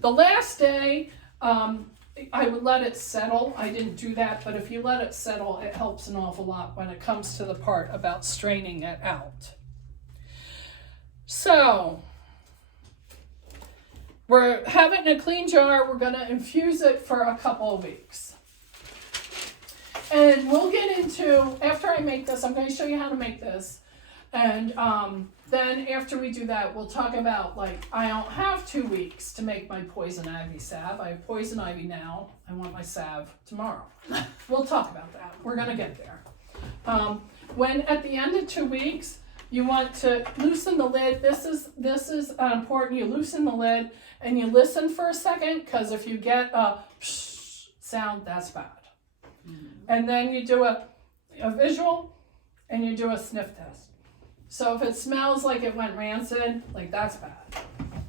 The last day, I would let it settle. I didn't do that, but if you let it settle, it helps an awful lot when it comes to the part about straining it out. So, we're having a clean jar. We're going to infuse it for a couple of weeks. And we'll get into, after I make this, I'm going to show you how to make this. And then after we do that, we'll talk about, like, I don't have 2 weeks to make my poison ivy salve. I have poison ivy now. I want my salve tomorrow. We'll talk about that. We're going to get there. When at the end of 2 weeks, you want to loosen the lid. This is important. You loosen the lid and you listen for a second, because if you get a psh sound, that's bad. And then you do a visual and you do a sniff test. So if it smells like it went rancid, like, that's bad.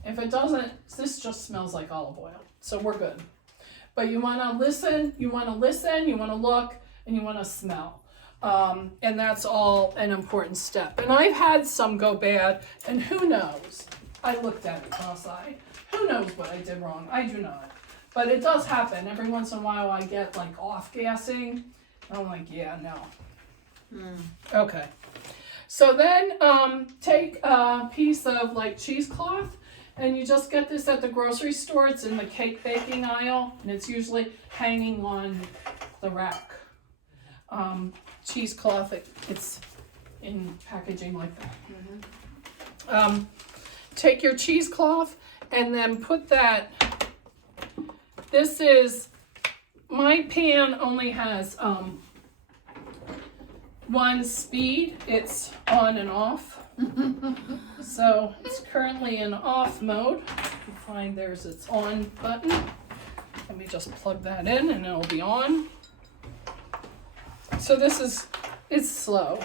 If it doesn't, this just smells like olive oil. So we're good. But you want to listen, you want to look, and you want to smell. And that's all an important step. And I've had some go bad, and who knows? I looked at it cross-eyed. Who knows what I did wrong? I do not. But it does happen. Every once in a while I get, like, off-gassing. I'm like, yeah, no. Okay. So then take a piece of, like, cheesecloth, and you just get this at the grocery store. It's in the cake baking aisle, and it's usually hanging on the rack. Cheesecloth, it's in packaging like that. Take your cheesecloth and then put that, this is, my pan only has one speed. It's on and off. So it's currently in off mode. You find there's its on button. Let me just plug that in and it'll be on. So it's slow.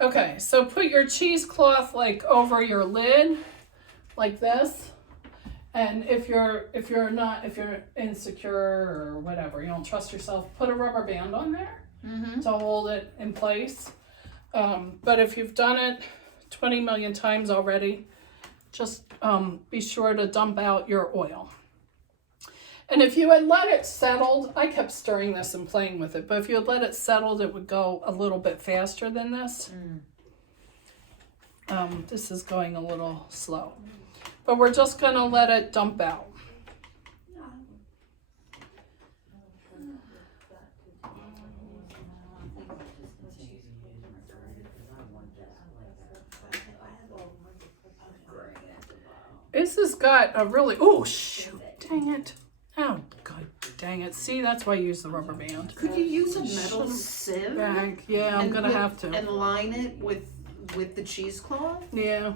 Okay, so put your cheesecloth, like, over your lid, like this. And if you're insecure or whatever, you don't trust yourself, put a rubber band on there to hold it in place. But if you've done it 20 million times already, just be sure to dump out your oil. And if you had let it settled, I kept stirring this and playing with it, but if you had let it settled, it would go a little bit faster than this. This is going a little slow. But we're just going to let it dump out. This has got a really, oh, shoot, dang it. Oh, God dang it. See, that's why I use the rubber band. Could you use a metal sieve? Bag. Yeah, I'm going to have to. And line it with the cheesecloth? Yeah.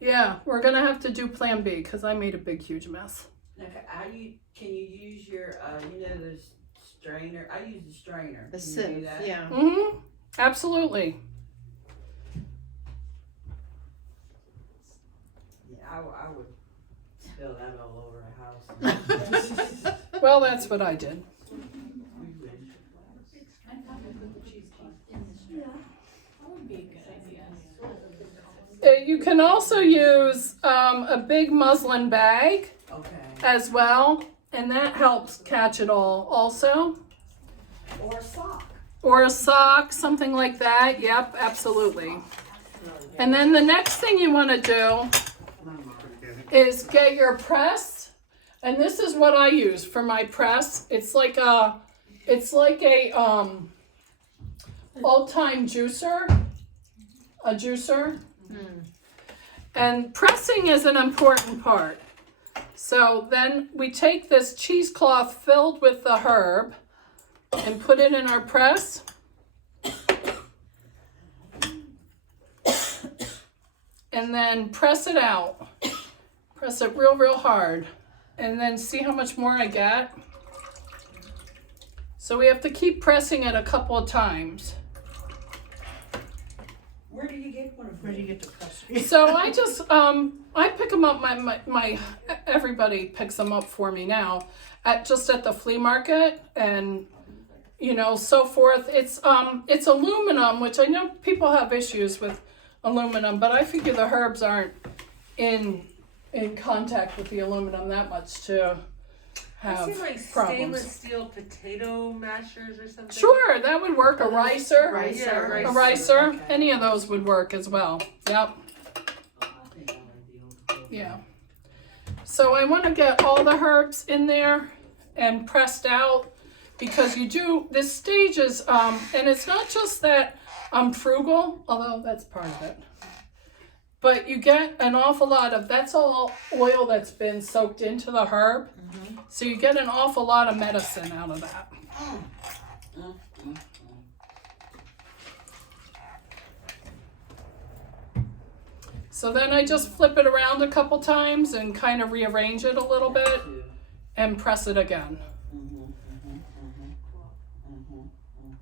Yeah, we're going to have to do plan B because I made a big, huge mess. Okay, can you use your, the strainer? I use the strainer. The Can you do sieve, that? yeah. Absolutely. Yeah, I would spill that all over a house. Well, that's what I did. You can also use a big muslin bag as well, and that helps catch it all also. Or a sock. Or a sock, something like that. Yep, absolutely. And then the next thing you want to do is get your press, and this is what I use for my press. It's like a old-time juicer, a juicer. And pressing is an important part. So then we take this cheesecloth filled with the herb and put it in our press. And then press it out. Press it real, real hard. And then see how much more I get. So we have to keep pressing it a couple of times. Where do you get one of Where do you get the press? So I just, I pick them up, my everybody picks them up for me now, at the flea market, and so forth. It's aluminum, which I know people have issues with aluminum, but I figure the herbs aren't in contact with the aluminum that much to have I've seen like problems. stainless steel potato mashers or something. Sure, that would work. A ricer, Yeah, a ricer, any of those would work as well. Yep. Yeah. So I want to get all the herbs in there and pressed out, because this stage is, and it's not just that I'm frugal, although that's part of it, but you get an awful lot of, that's all oil that's been soaked into the herb. So you get an awful lot of medicine out of that. So then I just flip it around a couple times and kind of rearrange it a little bit and press it again.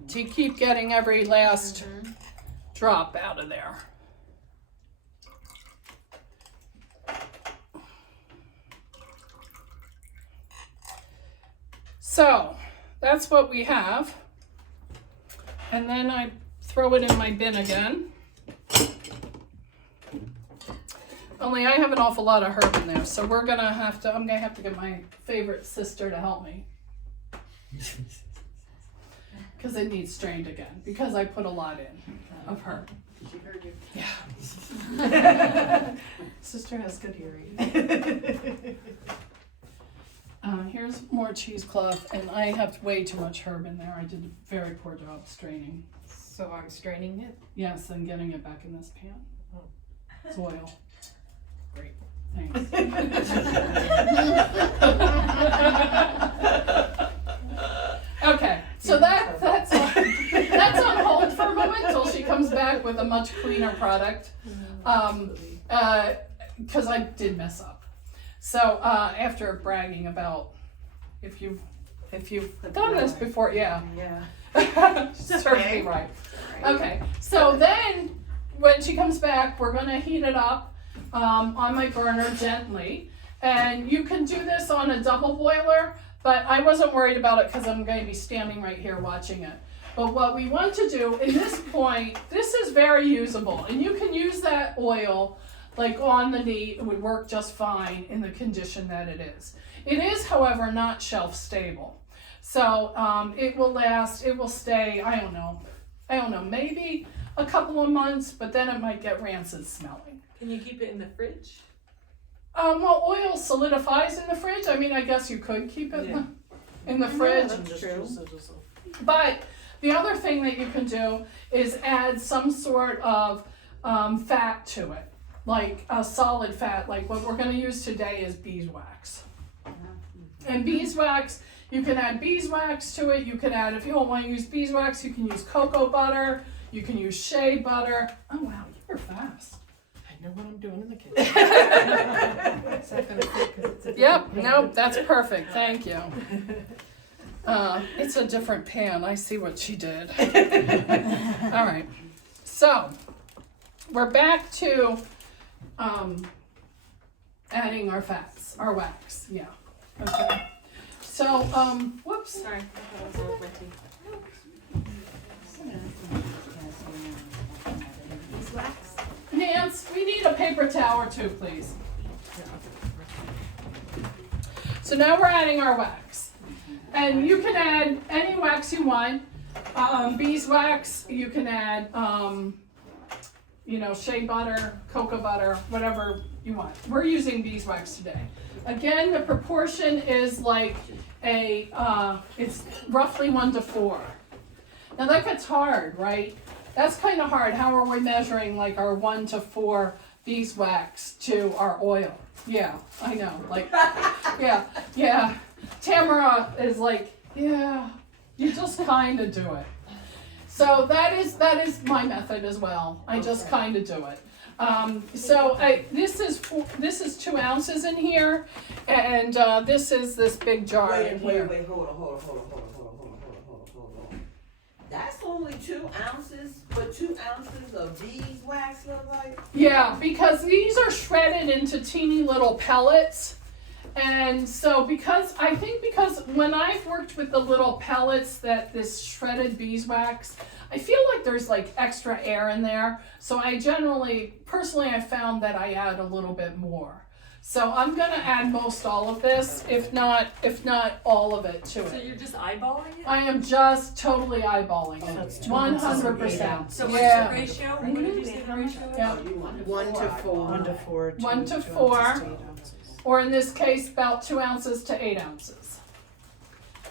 To keep getting every last drop out of there. So that's what we have. And then I throw it in my bin again. Only I have an awful lot of herb in there, so I'm gonna have to get my favorite sister to help me. Because it needs strained again, because I put a lot in of herb. She heard you. Yeah. Sister has good hearing. Here's more cheesecloth, and I have way too much herb in there. I did a very poor job straining. So I'm straining it. Yes, and getting it back in this pan. It's oil. Great. Thanks. Okay, so that's on hold for a moment until she comes back with a much cleaner product. Because I did mess up. So after bragging about if you've done this before, yeah. Serves me right. Okay, so then when she comes back, we're gonna heat it up on my burner gently, and you can do this on a double boiler, but I wasn't worried about it because I'm going to be standing right here watching it. But what we want to do in this point, this is very usable, and you can use that oil like on the meat. It would work just fine in the condition that it is. It is, however, not shelf stable. So it will last, it will stay, I don't know, maybe a couple of months, but then it might get rancid smelling. Can you keep it in the fridge? Well, oil solidifies in the fridge. I mean, I guess you could keep it in the fridge. That's true. But the other thing that you can do is add some sort of fat to it, like a solid fat. Like what we're going to use today is beeswax. And beeswax, you can add beeswax to it. You can add, if you don't want to use beeswax, you can use cocoa butter. You can use shea butter. Oh wow, you're fast. I know what I'm doing in the kitchen. Yep, nope, that's perfect, thank you. It's a different pan, I see what she did. All right, so we're back to adding our fats, our wax, yeah, okay. So, whoops. Sorry, I thought I was with my tea. Nance, we need a paper towel or two, please. So now we're adding our wax. And you can add any wax you want. Beeswax, you can add, shea butter, cocoa butter, whatever you want. We're using beeswax today. Again, the proportion is like it's roughly 1 to 4. Now that gets hard, right? That's kind of hard. How are we measuring like our 1 to 4 beeswax to our oil? Yeah, I know. Like, yeah. Tamara is like, yeah, you just kind of do it. So that is my method as well. I just kind of do it. This is 2 ounces in here, and this is this big jar in here. Wait, hold on. That's only 2 ounces, but 2 ounces of beeswax look like? Yeah, because these are shredded into teeny little pellets, And so because when I've worked with the little pellets that this shredded beeswax, I feel like there's like extra air in there. So I personally I found that I add a little bit more. So I'm gonna add most all of this, if not all of it to So it. you're just eyeballing it? I am just totally eyeballing it. That's 100%. So what's Yeah. the ratio? What did you say the ratio is? Yeah. 1 to 4. 1 to 4. 1 to 2 4. ounces to 8 ounces. Or in this case, about 2 ounces to 8 ounces.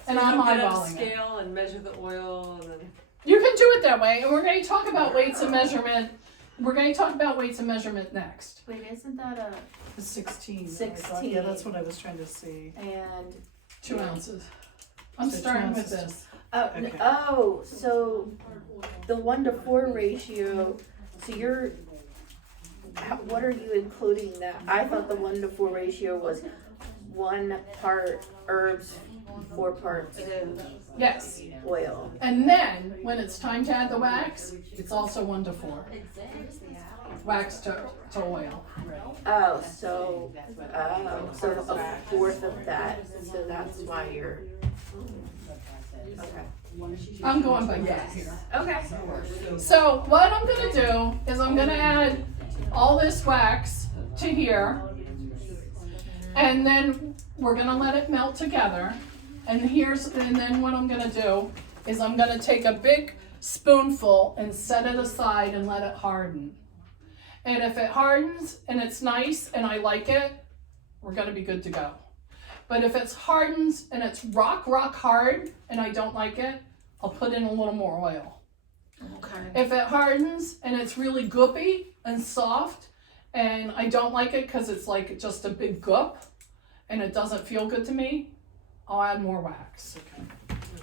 And So you I'm don't get a eyeballing it. scale and measure the oil and then. You can do it that way, and we're going to talk about weights and measurement. We're going to talk about weights and measurement next. Wait, isn't that a, It's 16. 16. Yeah, that's what I was trying to see. and, 2 ounces. I'm So 2 starting with ounces. this. Okay. so the 1 to 4 ratio, so what are you including that? I thought the 1 to 4 ratio was 1 part herbs, 4 parts Yes. oil. And then, when it's time to add the wax, it's also 1 to 4. Wax to oil. So a fourth of that, so that's why you're, okay. I'm going by gut here. Okay. So what I'm going to do is I'm going to add all this wax to here. And then we're going to let it melt together. And then what I'm going to do is I'm going to take a big spoonful and set it aside and let it harden. And if it hardens and it's nice and I like it, we're going to be good to go. But if it hardens and it's rock hard and I don't like it, I'll put in a little more oil. Okay. If it hardens and it's really goopy and soft and I don't like it because it's like just a big goop and it doesn't feel good to me, I'll add more wax.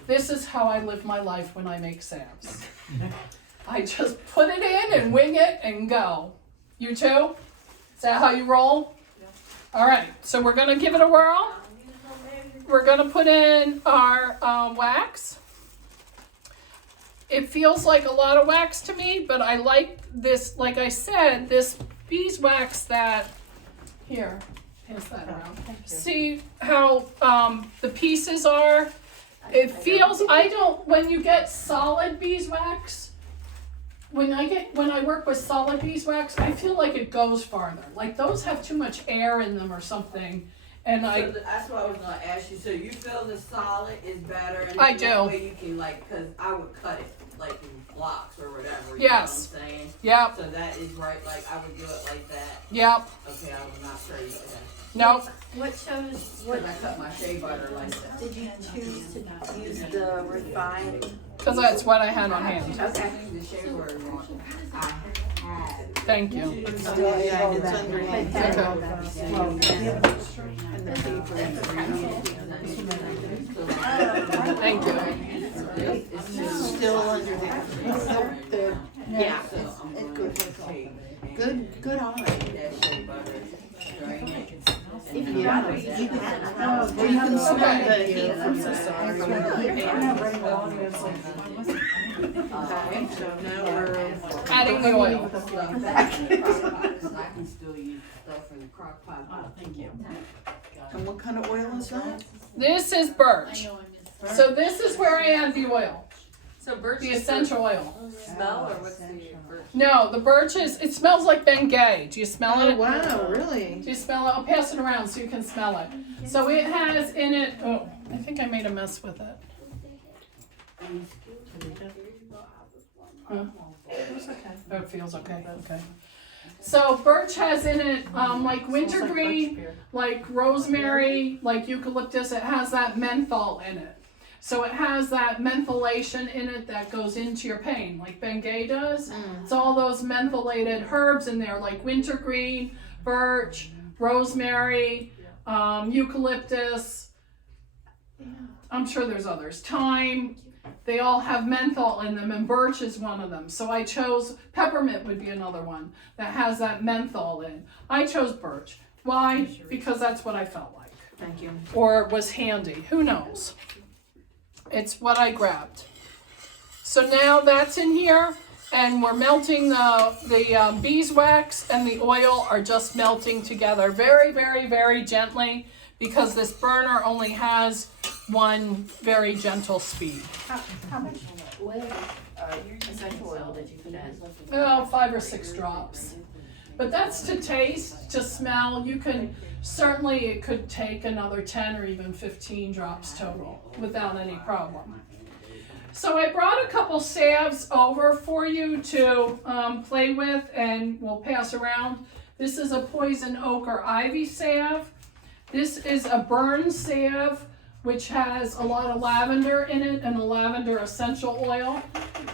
This is how I live my life when I make salves. I just put it in and wing it and go. You too? Is that how you roll? All right, so we're gonna give it a whirl. We're gonna put in our wax. It feels like a lot of wax to me, but I like this, like I said, this beeswax that, here, pass that around. See how the pieces are? It feels, when you get solid beeswax, when I work with solid beeswax, I feel like it goes farther. Like those have too much air in them or something. And So that's what I was gonna ask you, so you feel the solid is better? And I that do. way you can cause I would cut it like in blocks or whatever, you Yes. know what I'm saying? Yep, So that is right, I would do it like that. yep, Okay, I was not crazy, okay. nope. What shows, Cause I cut my shea butter like that. did you choose to use the refined? Because that's what I had on hand. Okay. The shea butter one, I had. Thank you. Yeah, it's underneath. Thank you. It's still under there. Yeah. It's good. Good eye. That shea butter, drain it. If you got it, you can. Or you can smell Okay. the heat from the Okay, so now we're. Adding the oil. I can still use stuff in the crock pot. Oh, thank you. And what kind of oil is that? This is birch. So this is where I add the oil, So birch the is essential oil. for smell or what's the birch? No, the birch it smells like Bengay. Do you smell Oh, it? wow, really? Do you smell it? I'll pass it around so you can smell it. So it has in it, oh, I think I made a mess with it. Huh? Oh, it feels okay, okay. So birch has in it, like wintergreen, like rosemary, like eucalyptus, it has that menthol in it. So it has that mentholation in it that goes into your pain, like Bengay does. It's all those mentholated herbs in there, like wintergreen, birch, rosemary, eucalyptus. I'm sure there's others. Thyme. They all have menthol in them, and birch is one of them. So I chose, peppermint would be another one that has that menthol in. I chose birch. Why? Because that's what I felt like. Thank you. Or was handy. Who knows? It's what I grabbed. So now that's in here, and we're melting the beeswax and the oil are just melting together very, very, very gently, because this burner only has one very gentle speed. How much oil, essential oil did you put in? Oh, 5 or 6 drops. But that's to taste, to smell. You can, certainly it could take another 10 or even 15 drops total without any problem. So I brought a couple salves over for you to play with, and we'll pass around. This is a poison oak or ivy salve. This is a burn salve, which has a lot of lavender in it and a lavender essential oil.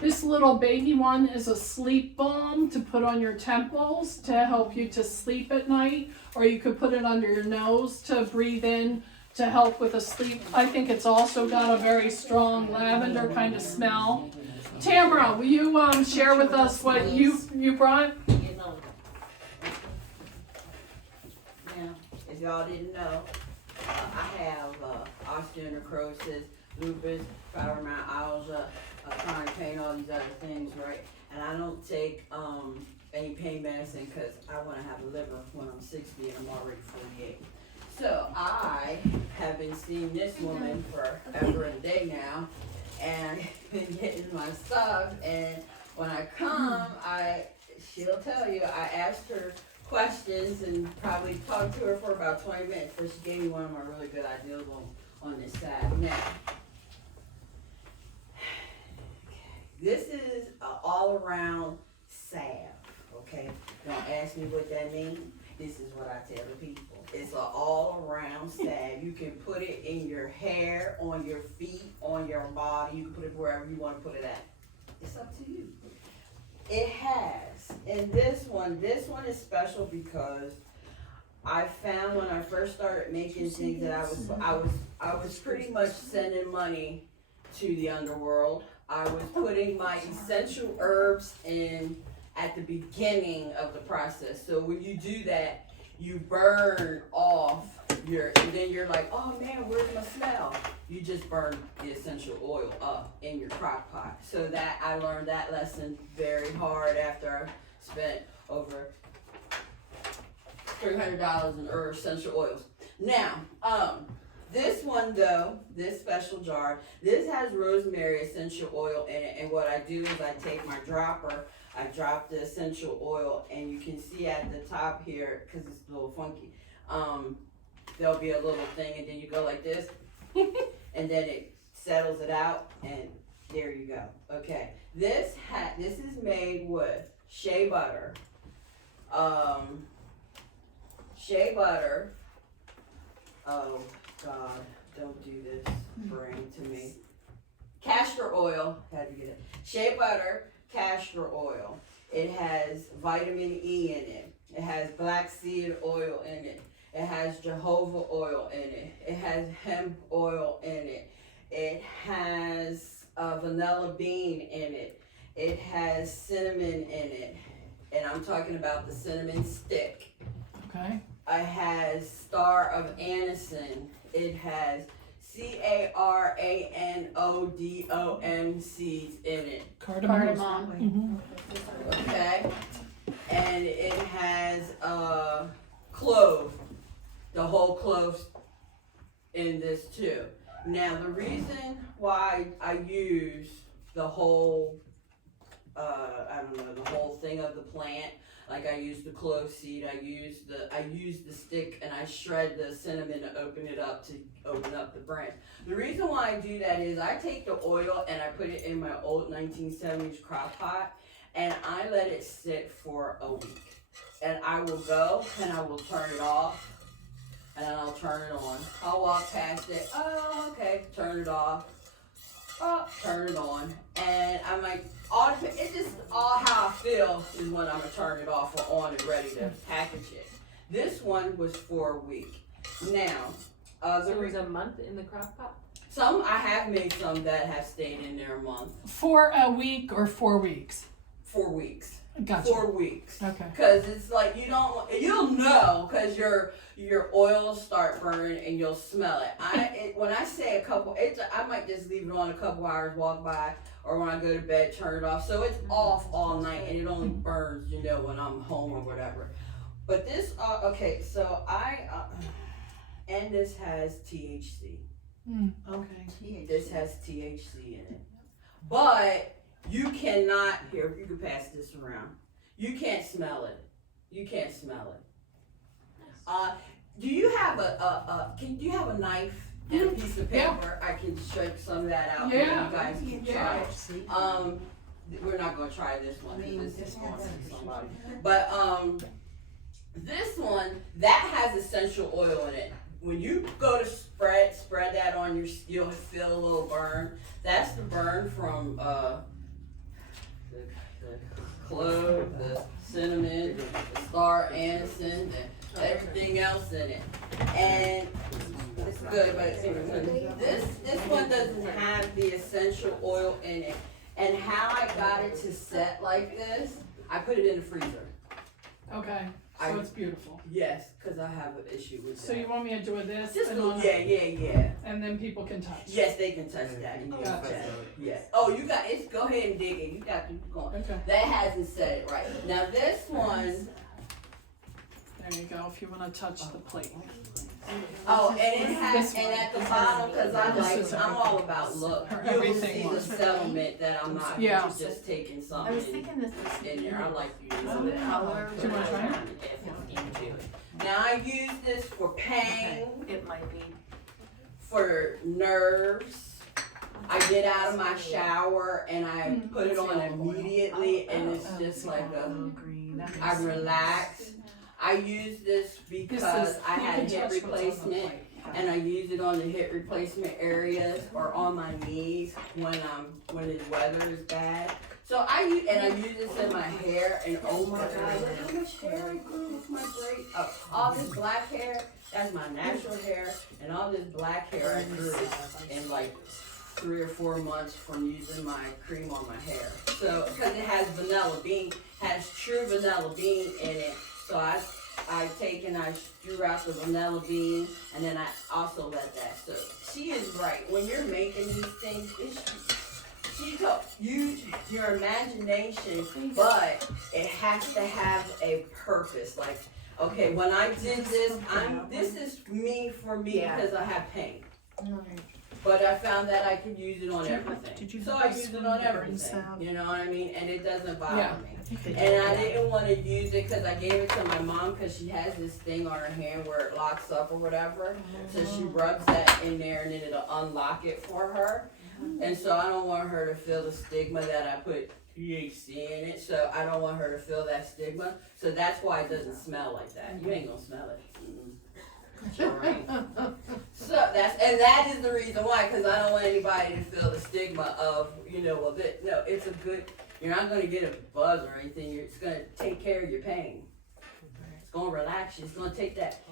This little baby one is a sleep balm to put on your temples to help you to sleep at night, or you could put it under your nose to breathe in to help with a sleep. I think it's also got a very strong lavender kind of smell. Tamara, will you share with us what you brought? Now, if y'all didn't know, I have osteonecrosis, lupus, fibromyalgia, chronic pain, all these other things, right? And I don't take any pain medicine because I want to have a liver when I'm 60 and I'm already 48. So I have been seeing this woman for ever and a day now, and been getting my stuff. And when I come, she'll tell you. I asked her questions and probably talked to her for about 20 minutes, but she gave me one of my really good ideas on this side. Now, this is an all-around salve. Okay, don't ask me what that means. This is what I tell the people. It's an all-around salve. You can put it in your hair, on your feet, on your body. You can put it wherever you want to put it at. It's up to you. It has, and this one is special because I found when I first started making things that I was pretty much sending money to the underworld. I was putting my essential herbs in at the beginning of the process. So when you do that, you burn off and then you're like, oh man, where's my smell? You just burn the essential oil up in your crock pot. So that I learned that lesson very hard after I spent over $300 in essential oils. Now, this one though, this special jar, this has rosemary essential oil in it, and what I do is I take my dropper, I drop the essential oil, and you can see at the top here, because it's a little funky, there'll be a little thing, and then you go like this, and then it settles it out, and there you go. Okay, this is made with shea butter, oh God, don't do this, brain to me. Castor oil, had to get it. Shea butter, castor oil. It has vitamin E in it. It has black seed oil in it. It has jojoba oil in it. It has hemp oil in it. It has vanilla bean in it. It has cinnamon in it. And I'm talking about the cinnamon stick. Okay. It has star of anise. It has CARANODOM seeds in it. Cardamom. Cardamom. Okay. And it has clove, the whole clove in this too. Now the reason why I use the whole, the whole thing of the plant, like I use the clove seed, I use the stick, and I shred the cinnamon to open it up, to open up the branch. The reason why I do that is I take the oil and I put it in my old 1970s crock pot, and I let it sit for a week. And I will go and I will turn it off, and then I'll turn it on. I'll walk past it, oh, okay, turn it off, oh, turn it on. And I'm like, it's just all how I feel is when I'm gonna turn it off or on and ready to package it. This one was for a week. Now, So it was a month in the crock pot? I have made some that have stayed in there a month. For a week or 4 weeks? 4 weeks. Gotcha. 4 weeks. Okay. Because it's like you'll know because your oil will start burning and you'll smell it. When I say a couple, I might just leave it on a couple hours, walk by, or when I go to bed, turn it off. So it's off all night and it only burns, when I'm home or whatever. But this, okay, so and this has THC. Okay. This has THC in it. But you cannot, here, you can pass this around. You can't smell it. You can't smell it. Do you have do you have a knife and a piece of paper? I can shake some of that out. Yeah. And you guys can try it. We're not gonna try this one because this is going to somebody. But this one, that has essential oil in it. When you go to spread that on your, you'll feel a little burn. That's the burn from the clove, the cinnamon, the star anise, and everything else in it. And it's good, but this one doesn't have the essential oil in it. And how I got it to set like this, I put it in the freezer. Okay, so it's beautiful. Yes, because I have an issue with that. So you want me to do this? Just and a little, on- yeah. And then people can touch. Yes, they can touch that. You can Gotcha. touch that. Yes. Oh, you got it. Go ahead and dig it. You got to keep going. Okay. That hasn't set it right. Now this one, There you go, if you wanna touch the plate. oh, and it has, This and one. at the bottom, because I'm all about look. Her You will everything see the was. settlement that I'm not Yeah. just taking I was something thinking this was in there. I like to use the it. color. Do you wanna try it? Now I use this for pain, It might be. for nerves. I get out of my shower and I put it on immediately, and it's just like I relax. I use this because I had hip replacement, and I use it on the hip replacement areas or on my knees when the weather is bad. So I use this in my hair, and oh my God, look how much hair I grew with my braids. Oh, all this black hair, that's my natural hair, and all this black hair I grew in like 3 or 4 months from using my cream on my hair. So, because it has vanilla bean, has true vanilla bean in it. So I take and I strew out the vanilla bean, and then I also let that soak. She is right. When you're making these things, she told you your imagination, but it has to have a purpose. Like, okay, when I did this, this is me for me because I have pain. But I found that I could use it on everything. So I use it on everything. You know what I mean? And it doesn't bother me. And I didn't want to use it because I gave it to my mom because she has this thing on her hand where it locks up or whatever. So she rubs that in there and then it'll unlock it for her. And so I don't want her to feel the stigma that I put THC in it. So I don't want her to feel that stigma. So that's why it doesn't smell like that. You ain't gonna smell it. Alright. So that is the reason why, because I don't want anybody to feel the stigma of, no, it's a good, you're not gonna get a buzz or anything, it's gonna take care of your pain. It's gonna relax you, it's gonna take that,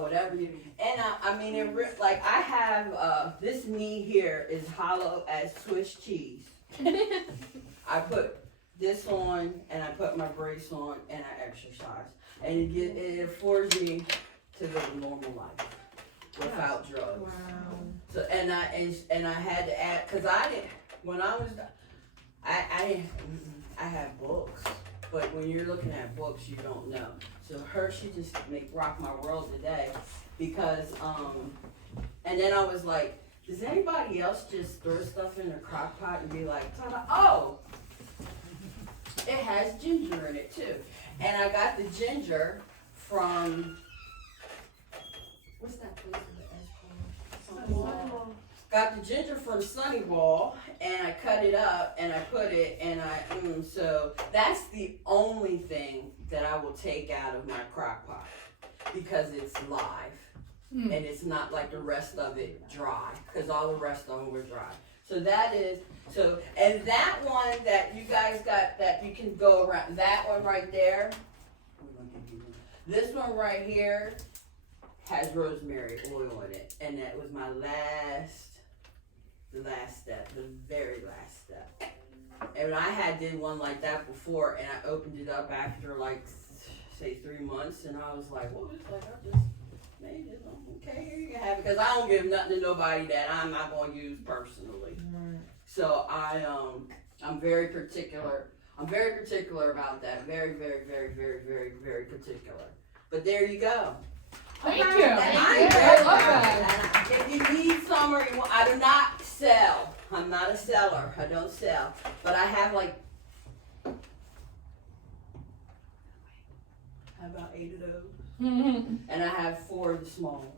whatever you, and I have, this knee here is hollow as Swiss cheese. I put this on, and I put my brace on, and I exercise, and it affords me to live a normal life without drugs. Wow. So and I had to add, because I didn't, when I was, I had books, but when you're looking at books you don't know. So she just rock my world today, because and then I was like, does anybody else just throw stuff in their crock pot and be like, oh, it has ginger in it too. And I got the ginger from, what's that place called? Got the ginger from Sunny Wall, and I cut it up, and I put it, and so that's the only thing that I will take out of my crock pot, because it's live, and it's not like the rest of it dry, because all the rest of them were dry. So that is, and that one that you guys got, that you can go around, that one right there, this one right here has rosemary oil in it, and that was my the last step, the very last step. And I did one like that before, and I opened it up after like, say 3 months, and I was like, well, it's like I just made it. Okay, here you have it, because I don't give nothing to nobody that I'm not going to use personally. So I'm very particular. I'm very particular about that. Very, very, very, very, very, very particular. But there you go. Thank you. I love that. If you need some or you want, I do not sell. I'm not a seller. I don't sell. But I have like, about 8 of those. Mm-hmm. And I have 4 of the small ones.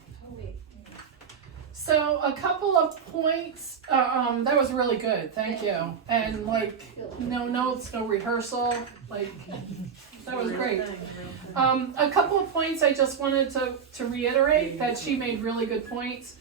So a couple of points, that was really good, thank you. And like, no notes, no rehearsal, like, that was great. A couple of points I just wanted to reiterate that she made really good points.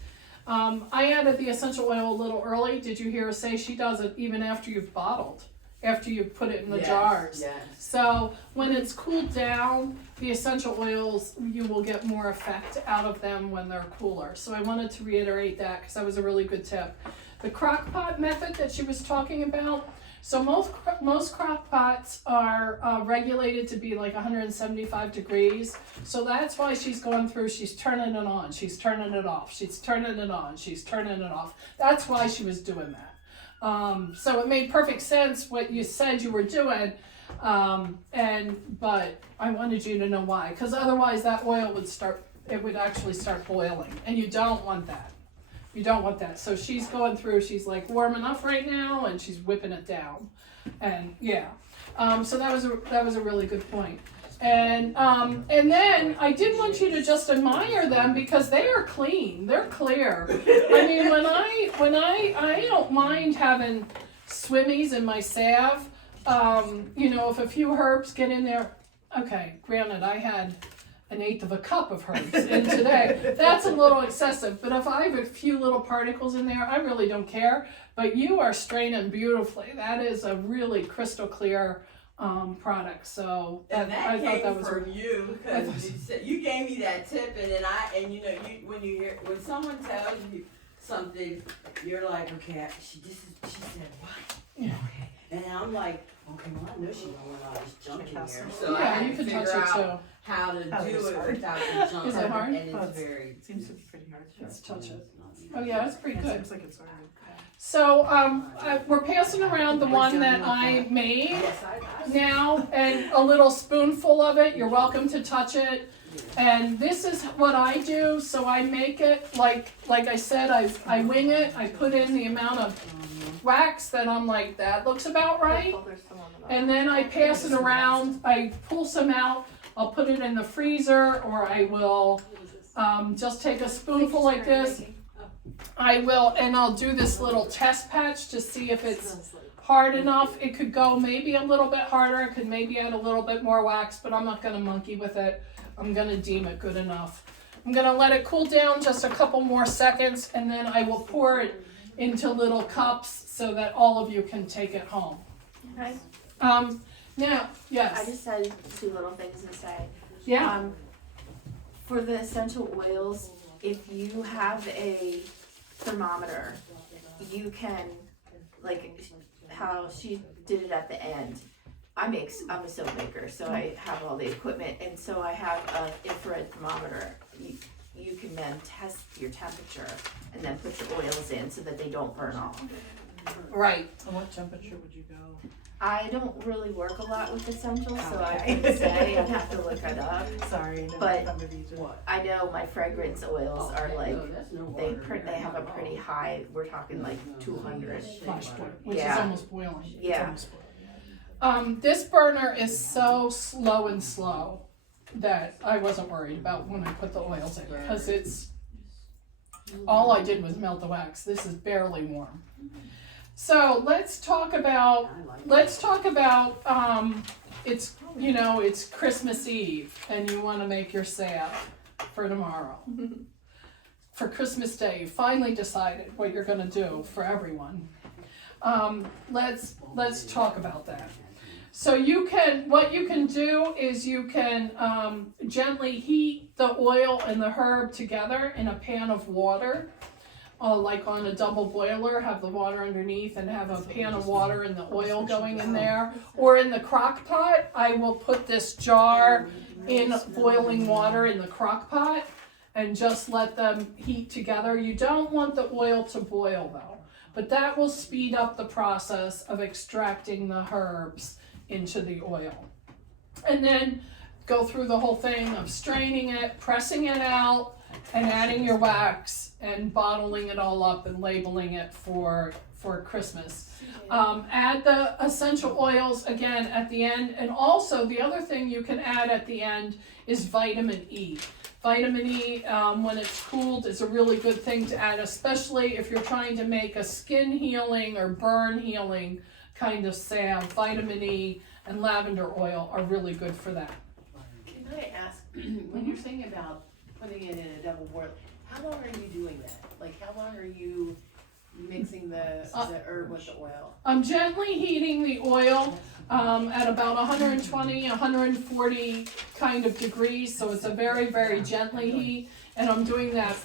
I added the essential oil a little early. Did you hear her say she does it even after you've bottled, after you put it in the jars? Yes. So when it's cooled down, the essential oils, you will get more effect out of them when they're cooler. So I wanted to reiterate that because that was a really good tip. The crock pot method that she was talking about, so most crock pots are regulated to be like 175 degrees. So that's why she's going through, she's turning it on, she's turning it off, she's turning it on, she's turning it off. That's why she was doing that. So it made perfect sense what you said you were doing, but I wanted you to know why, because otherwise that oil would actually start boiling, and you don't want that. You don't want that. So she's going through, she's like warm enough right now, and she's whipping it down, and yeah. So that was a really good point. And then I did want you to just admire them because they are clean. They're clear. I mean, when I don't mind having swimmies in my salve. If a few herbs get in there, okay, granted, I had 1/8 of a cup of herbs in today. That's a little excessive, but if I have a few little particles in there, I really don't care. But you are straining beautifully. That is a really crystal clear product. So And that I came thought that was from you because you gave me that tip, and then when someone tells you something, you're like, okay, she said what? Yeah. Okay. And I'm like, okay, well, I know she don't want all this junk in there. So I Yeah, had you to can touch figure it out too. how to do it's it hard. without the junk. Is it hard? And Oh, it's very. Seems to be pretty hard. Let's touch it. Oh yeah, it's pretty It good. seems like it's hard. So we're passing around the one that I made Yes, I now, and a little spoonful of it. You're welcome to touch it. And this is what I do. So I make it like I said. I wing it. I put in the amount of wax that I'm like, that looks about right. And then I pass it around. I pull some out. I'll put it in the freezer, or I will just take a spoonful like this. And I'll do this little test patch to see if it's hard enough. It could go maybe a little bit harder. I could maybe add a little bit more wax, but I'm not going to monkey with it. I'm going to deem it good enough. I'm going to let it cool down just a couple more seconds, and then I will pour it into little cups so that all of you can take it home. Okay. Now, yes. I just had 2 little things to say. Yeah. For the essential oils, if you have a thermometer, you can, like how she did it at the end. I'm a soap maker, so I have all the equipment, and so I have an infrared thermometer. You can then test your temperature and then put your oils in so that they don't burn off. Right. And what temperature would you go? I don't really work a lot with essentials, so I couldn't say. I'd have to look it up. Sorry, But What? I know my fragrance oils are like, No, that's no they water. they have a pretty high, we're talking like 200. Flash point, which is Yeah. almost boiling. It's Yeah. almost boiling. This burner is so slow that I wasn't worried about when I put the oils in, because all I did was melt the wax. This is barely warm. So let's talk about it's Christmas Eve and you want to make your salve for tomorrow. For Christmas Day, you finally decided what you're going to do for everyone. Let's talk about that. So what you can do is you can gently heat the oil and the herb together in a pan of water. Like on a double boiler, have the water underneath and have a pan of water and the oil going in there. Or in the crock pot, I will put this jar in boiling water in the crock pot and just let them heat together. You don't want the oil to boil though, but that will speed up the process of extracting the herbs into the oil. And then go through the whole thing of straining it, pressing it out, and adding your wax and bottling it all up and labeling it for Christmas. Add the essential oils again at the end, and also the other thing you can add at the end is vitamin E. Vitamin E, when it's cooled, is a really good thing to add, especially if you're trying to make a skin healing or burn healing kind of salve. Vitamin E and lavender oil are really good for that. Can I ask, when you're saying about putting it in a double boil, how long are you doing that? Like, how long are you mixing the herb with the oil? I'm gently heating the oil at about 120, 140 kind of degrees, so it's a very, very gently heat, and I'm doing that,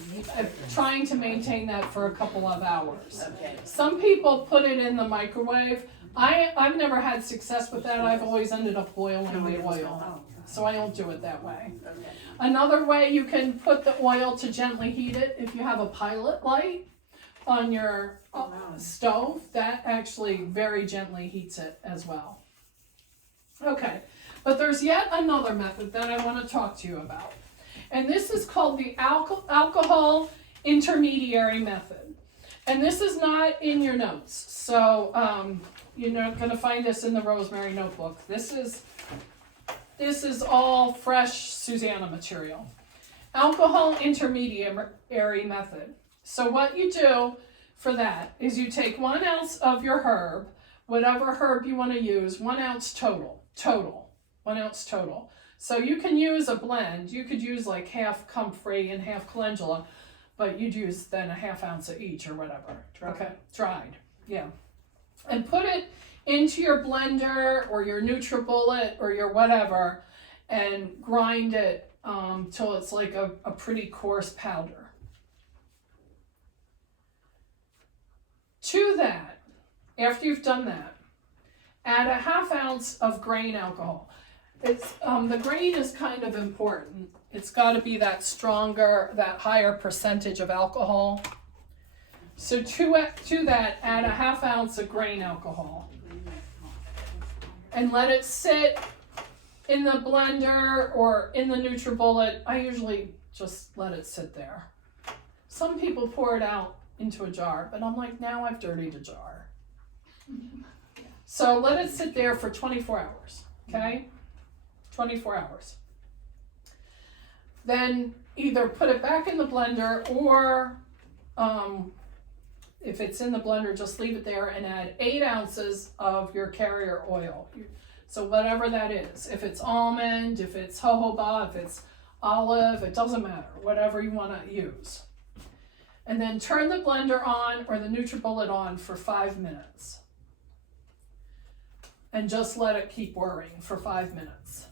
trying to maintain that for a couple of hours. Okay. Some people put it in the microwave. I've never had success with that. I've always ended up boiling the oil, so I don't do it that way. Okay. Another way you can put the oil to gently heat it, if you have a pilot light on your stove, that actually very gently heats it as well. Okay, but there's yet another method that I want to talk to you about. And this is called the alcohol intermediary method. And this is not in your notes. So you're not going to find this in the Rosemary notebook. This is all fresh Susanna material. Alcohol intermediary method. So what you do for that is you take 1 ounce of your herb, whatever herb you want to use, 1 ounce total, 1 ounce total. So you can use a blend. You could use like half comfrey and half calendula, but you'd use then a ½ ounce of each or whatever. Okay, dried, yeah. And put it into your blender or your NutriBullet or your whatever, and grind it till it's like a pretty coarse powder. To that, after you've done that, add a ½ ounce of grain alcohol. It's the grain is kind of important. It's got to be that stronger, that higher percentage of alcohol. So to that, add a ½ ounce of grain alcohol, and let it sit in the blender or in the NutriBullet. I usually just let it sit there. Some people pour it out into a jar, but I'm like, now I've dirtied a jar. So let it sit there for 24 hours, okay? 24 hours. Then either put it back in the blender, or if it's in the blender, just leave it there and add 8 ounces of your carrier oil. So whatever that is, if it's almond, if it's jojoba, if it's olive, it doesn't matter, whatever you want to use. And then turn the blender on or the NutriBullet on for 5 minutes. And just let it keep whirring for 5 minutes.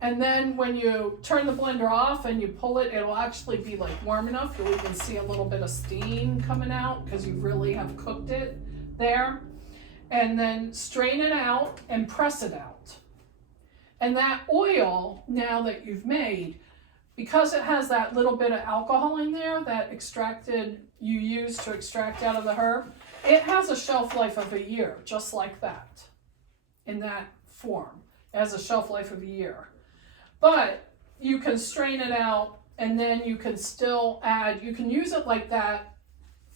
And then when you turn the blender off and you pull it, it'll actually be like warm enough that we can see a little bit of steam coming out because you really have cooked it there. And then strain it out and press it out. And that oil, now that you've made, because it has that little bit of alcohol in there that you use to extract out of the herb, it has a shelf life of a year, just like that, in that form. It has a shelf life of a year. But you can strain it out, and then you can still add, you can use it like that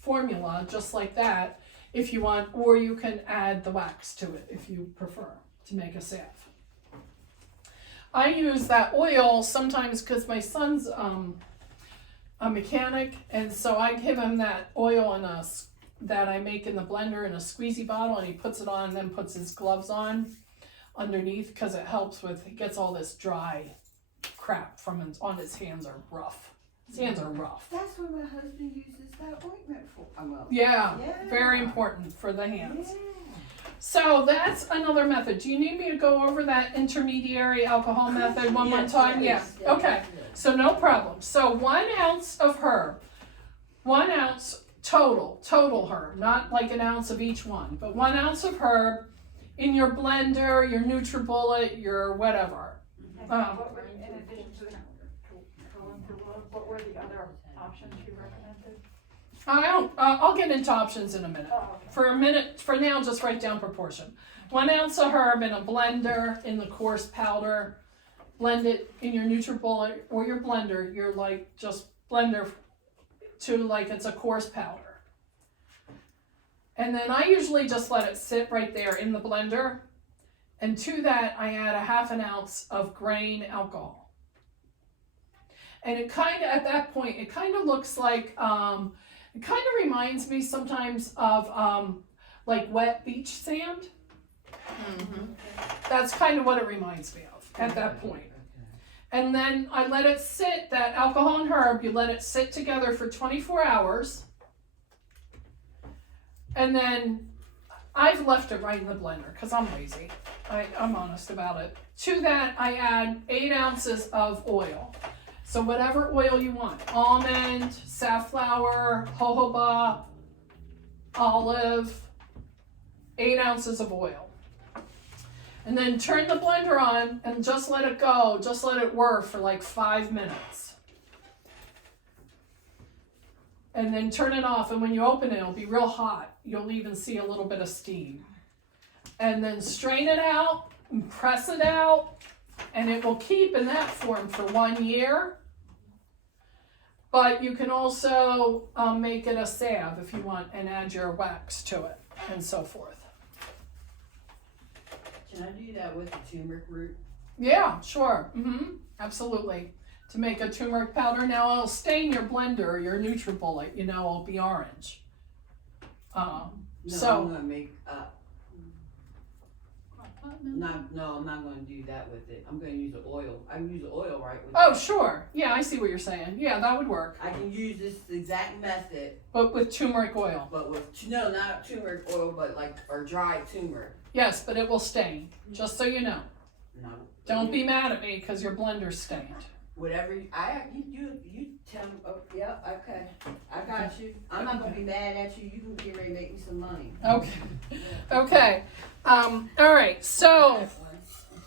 formula, just like that, if you want, or you can add the wax to it if you prefer to make a salve. I use that oil sometimes because my son's a mechanic, and so I give him that oil that I make in the blender in a squeezy bottle, and he puts it on and then puts his gloves on underneath because it helps with, he gets all this dry crap on his hands are rough. His hands are rough. That's what my husband uses that ointment for. Yeah, very important for the hands. Yeah. So that's another method. Do you need me to go over that intermediary alcohol method one more time? Yes. Yeah. Okay. So no problem. So 1 ounce of herb, 1 ounce total herb, not like an ounce of each one, but 1 ounce of herb in your blender, your NutriBullet, your whatever. In addition to the what were the other options you recommended? I'll get into options in a minute. Oh, okay. For now, just write down proportion. 1 ounce of herb in a blender in the coarse powder, blend it in your NutriBullet or your blender. You're like, just blender to like it's a coarse powder. And then I usually just let it sit right there in the blender. And to that, I add a half an ounce of grain alcohol. And it kind of, at that point, it kind of looks like, it kind of reminds me sometimes of like wet beach sand. Mm-hmm. That's kind of what it reminds me of at that point. And then I let it sit, that alcohol and herb, you let it sit together for 24 hours. And then I've left it right in the blender because I'm lazy. I'm honest about it. To that, I add 8 ounces of oil. So whatever oil you want, almond, safflower, jojoba, olive, 8 ounces of oil. And then turn the blender on and just let it go, just let it work for like 5 minutes. And then turn it off, and when you open it, it'll be real hot. You'll even see a little bit of steam. And then strain it out and press it out, and it will keep in that form for 1 year. But you can also make it a salve if you want and add your wax to it and so forth. Can I do that with the turmeric root? Yeah, sure. Absolutely. To make a turmeric powder. Now it'll stain your blender, your NutriBullet, you know, it'll be orange. No, So I'm gonna make no, I'm not gonna do that with it. I'm gonna use the oil. I can use the oil, right? With oh, that. sure. Yeah, I see what you're saying. Yeah, that would work. I can use this exact method, But with turmeric oil. but with no, not turmeric oil, but like or dried turmeric. Yes, but it will stain. Just so you know. No. Don't be mad at me because your blender's stained. Whatever you tell me. Oh, yeah, okay. I got you. I'm not gonna be mad at you. You can get ready to make me some money. Okay. Okay. All right. So,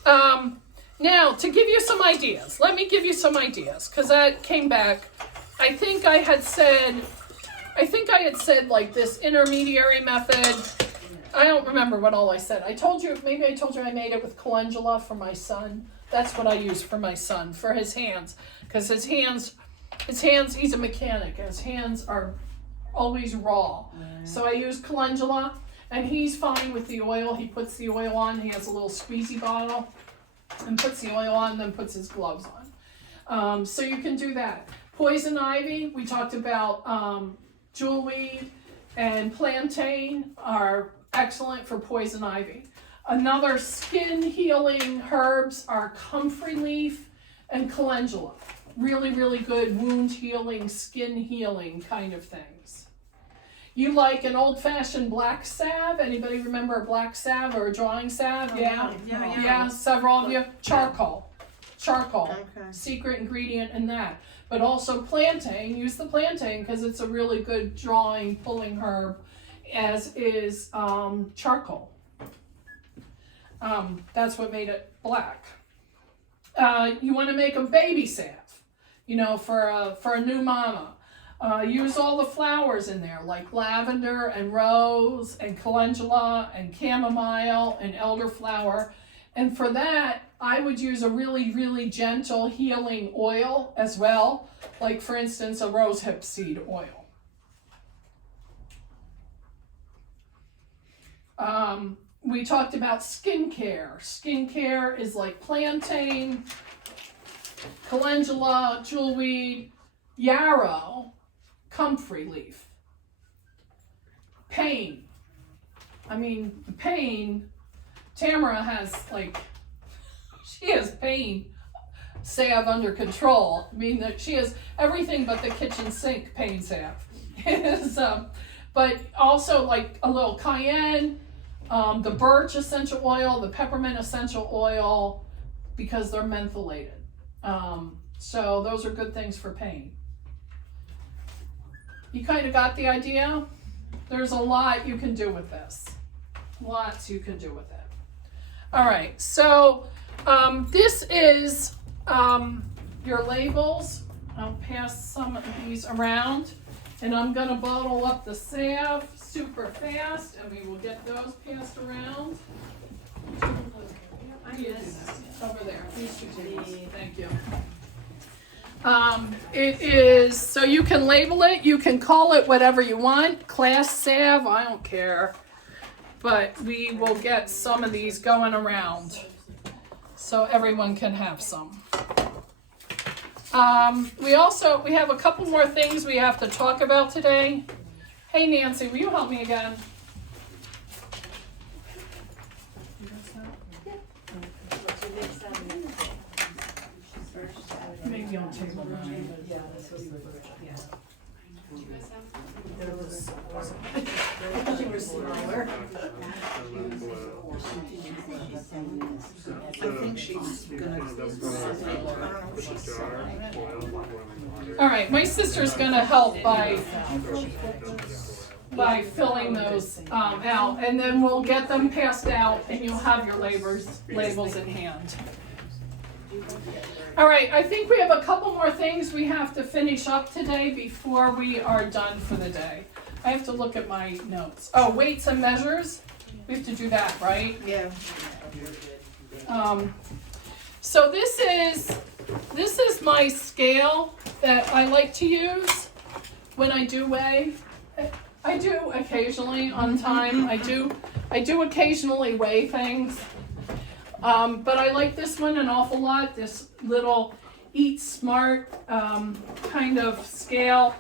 now to give you some ideas, let me give you some ideas because that came back. I think I had said like this intermediary method. I don't remember what all I said. Maybe I told you I made it with calendula for my son. That's what I use for my son, for his hands. Because his hands, he's a mechanic, and his hands are always raw. So I use calendula, and he's fine with the oil. He puts the oil on, he has a little squeezy bottle, and puts the oil on, and then puts his gloves on. So you can do that. Poison ivy, we talked about jewelweed and plantain are excellent for poison ivy. Another skin healing herbs are comfrey leaf and calendula. Really, really good wound healing, skin healing kind of things. You like an old fashioned black salve? Anybody remember a black salve or a drawing salve? Yeah, several of you. Charcoal. Okay. Secret ingredient in that. But also plantain. Use the plantain because it's a really good drawing, pulling herb, as is charcoal. That's what made it black. You want to make a baby salve, you know, for a new mama. Use all the flowers in there, like lavender and rose and calendula and chamomile and elderflower. And for that, I would use a really, really gentle healing oil as well, like for instance, a rosehip seed oil. We talked about skincare. Skincare is like plantain, calendula, jewelweed, yarrow, comfrey leaf. Pain. I mean, the pain, Tamara has she has pain salve under control. I mean, that she has everything but the kitchen sink pain salve. But also like a little cayenne, the birch essential oil, the peppermint essential oil, because they're mentholated. So those are good things for pain. You kind of got the idea? There's a lot you can do with this. Lots you can do with it. All right, so this is your labels. I'll pass some of these around. And I'm gonna bottle up the salve super fast, and we will get those passed around. I I need to do that. Over there. These two tables. Thank you. It is, so you can label it, you can call it whatever you want. Class salve, I don't care. But we will get some of these going around so everyone can have some. We have a couple more things we have to talk about today. Hey Nancy, will you help me again? Maybe on table 9. Yeah, that's what you would put. Yeah. There was. She was smaller. I think she's gonna. All right, my sister's gonna help by filling those out, and then we'll get them passed out, and you'll have your labels in hand. All right, I think we have a couple more things we have to finish up today before we are done for the day. I have to look at my notes. Oh, weights and measures. We have to do that, right? Yeah. So this is my scale that I like to use when I do weigh. I do occasionally on time. I do occasionally weigh things. But I like this one an awful lot, this little Eat Smart kind of scale.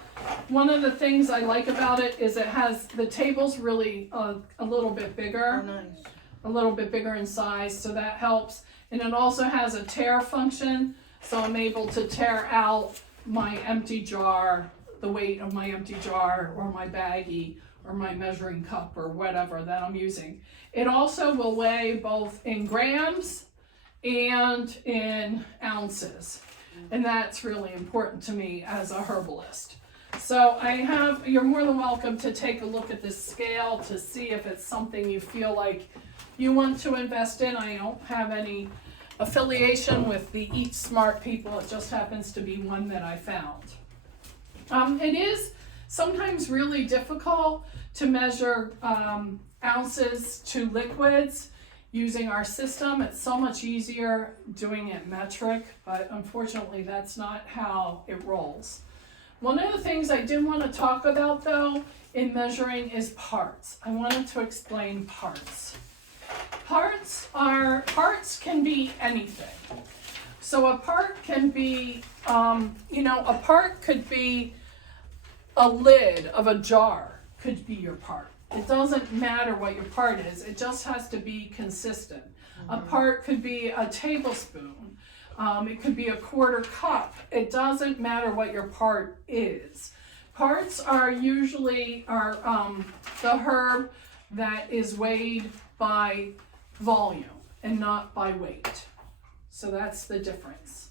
One of the things I like about it is it has, the table's really a little bit bigger. Oh, nice. A little bit bigger in size, so that helps. And it also has a tear function, so I'm able to tear out my empty jar, the weight of my empty jar, or my baggie, or my measuring cup, or whatever that I'm using. It also will weigh both in grams and in ounces. And that's really important to me as a herbalist. So you're more than welcome to take a look at this scale to see if it's something you feel like you want to invest in. I don't have any affiliation with the Eat Smart people. It just happens to be one that I found. It is sometimes really difficult to measure ounces to liquids using our system. It's so much easier doing it metric, but unfortunately that's not how it rolls. One of the things I did want to talk about though in measuring is parts. I wanted to explain parts. Parts can be anything. So a part can be, a part could be a lid of a jar could be your part. It doesn't matter what your part is, it just has to be consistent. A part could be a tablespoon, it could be a quarter cup. It doesn't matter what your part is. Parts are usually the herb that is weighed by volume and not by weight. So that's the difference.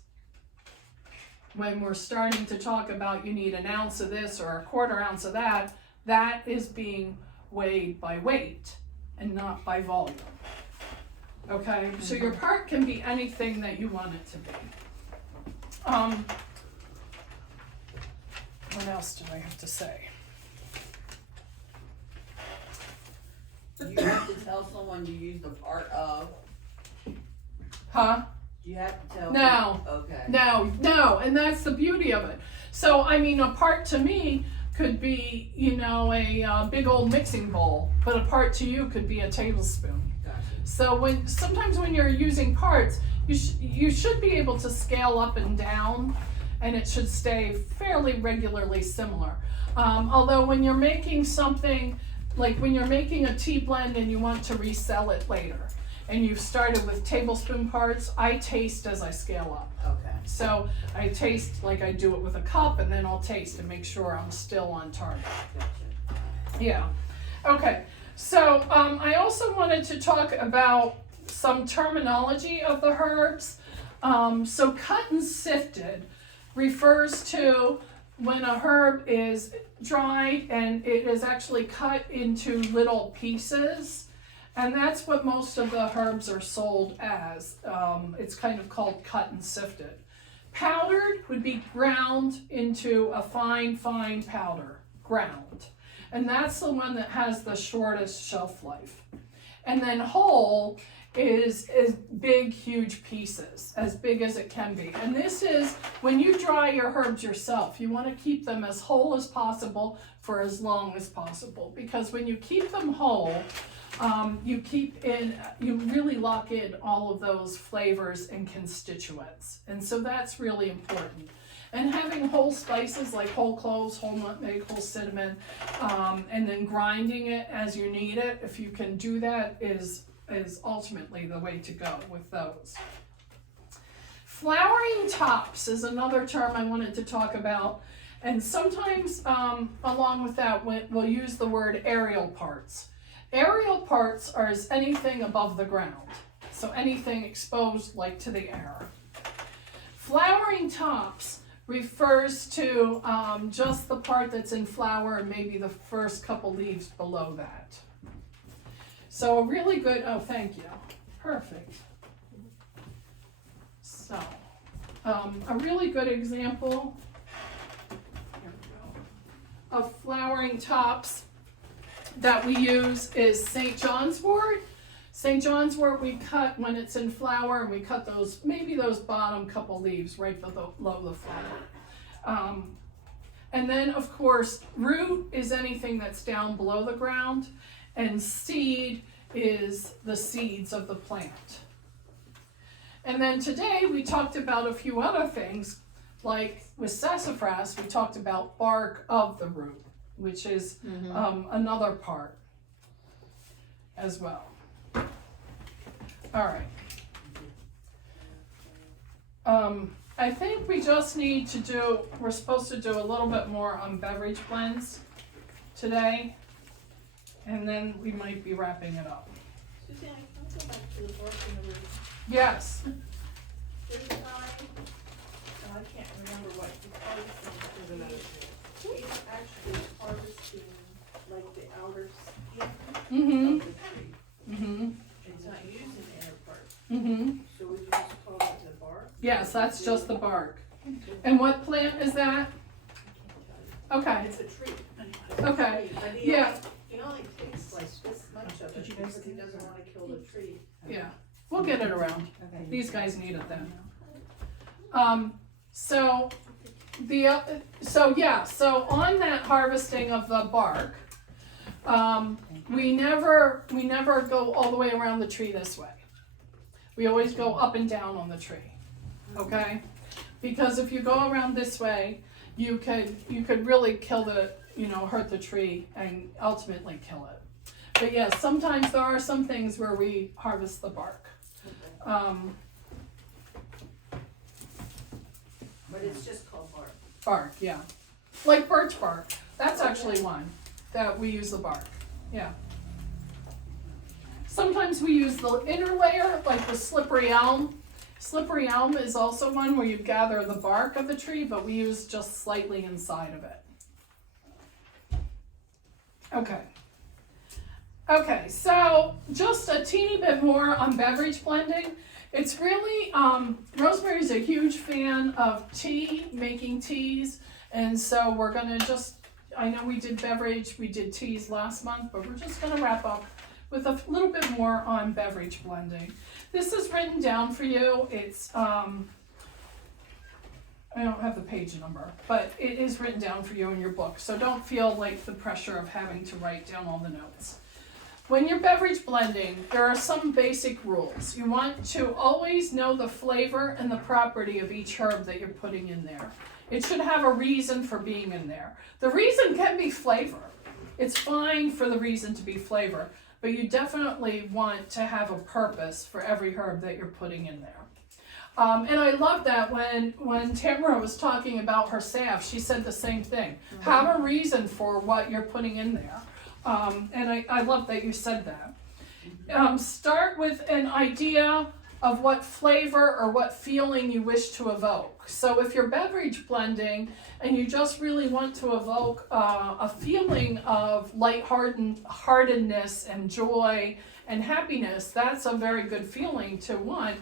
When we're starting to talk about you need an ounce of this or a quarter ounce of that, that is being weighed by weight and not by volume. Okay, so your part can be anything that you want it to be. What else do I have to say? You have to tell someone you use the part of. Huh? You have to tell No. people. Okay. No, and that's the beauty of it. So, I mean, a part to me could be, a big old mixing bowl, but a part to you could be a tablespoon. Gotcha. So sometimes when you're using parts, you should be able to scale up and down, and it should stay fairly regularly similar. Although when you're making something, like when you're making a tea blend and you want to resell it later, and you've started with tablespoon parts, I taste as I scale up. Okay. So I taste like I do it with a cup, and then I'll taste and make sure I'm still on target. Gotcha. Yeah. Okay. So I also wanted to talk about some terminology of the herbs. So cut and sifted refers to when a herb is dried and it is actually cut into little pieces. And that's what most of the herbs are sold as. It's kind of called cut and sifted. Powdered would be ground into a fine powder, ground. And that's the one that has the shortest shelf life. And then whole is big, huge pieces, as big as it can be. And this is, when you dry your herbs yourself, you want to keep them as whole as possible for as long as possible. Because when you keep them whole, you really lock in all of those flavors and constituents. And so that's really important. And having whole spices like whole cloves, whole nutmeg, whole cinnamon, and then grinding it as you need it, if you can do that, is ultimately the way to go with those. Flowering tops is another term I wanted to talk about. And sometimes along with that, we'll use the word aerial parts. Aerial parts are anything above the ground. So anything exposed like to the air. Flowering tops refers to just the part that's in flower and maybe the first couple leaves below that. So a really good, oh, thank you. Perfect. So, a really good example here we go, of flowering tops that we use is St. John's wort. St. John's wort we cut when it's in flower, and we cut maybe those bottom couple leaves right below the flower. And then, of course, root is anything that's down below the ground, and seed is the seeds of the plant. And then today we talked about a few other things, like with sassafras, we talked about bark of the root, which is another part as well. All right. I think we just need to we're supposed to do a little bit more on beverage blends today, and then we might be wrapping it up. Suzanne, can I go back to the bark and the root? Yes. There's a time, and I can't remember what the harvesting. He's actually harvesting like the outer skin of the tree. It's not using the inner part. So would you just call that the bark? Yes, that's just the bark. And what plant is that? Okay. It's a tree. Okay. But Yeah. he only takes like this much of it because he doesn't want to kill the tree. Yeah. We'll get it around. These guys need it then. So on that harvesting of the bark, we never go all the way around the tree this way. We always go up and down on the tree. Okay? Because if you go around this way, you could really hurt the tree and ultimately kill it. But yes, sometimes there are some things where we harvest the bark. But it's just called bark. Bark, yeah. Like birch bark. That's actually one that we use the bark. Yeah. Sometimes we use the inner layer, like the slippery elm. Slippery elm is also one where you gather the bark of the tree, but we use just slightly inside of it. Okay, so just a teeny bit more on beverage blending. It's really, Rosemary's a huge fan of tea, making teas, and so we're gonna I know we did beverage, we did teas last month, but we're just gonna wrap up with a little bit more on beverage blending. This is written down for you. It's, I don't have the page number, but it is written down for you in your book, so don't feel like the pressure of having to write down all the notes. When you're beverage blending, there are some basic rules. You want to always know the flavor and the property of each herb that you're putting in there. It should have a reason for being in there. The reason can be flavor. It's fine for the reason to be flavor, but you definitely want to have a purpose for every herb that you're putting in there. And I love that when Tamara was talking about her salve, she said the same thing. Have a reason for what you're putting in there. And I love that you said that. Start with an idea of what flavor or what feeling you wish to evoke. So if you're beverage blending and you just really want to evoke a feeling of lightheartedness and joy and happiness, that's a very good feeling to want.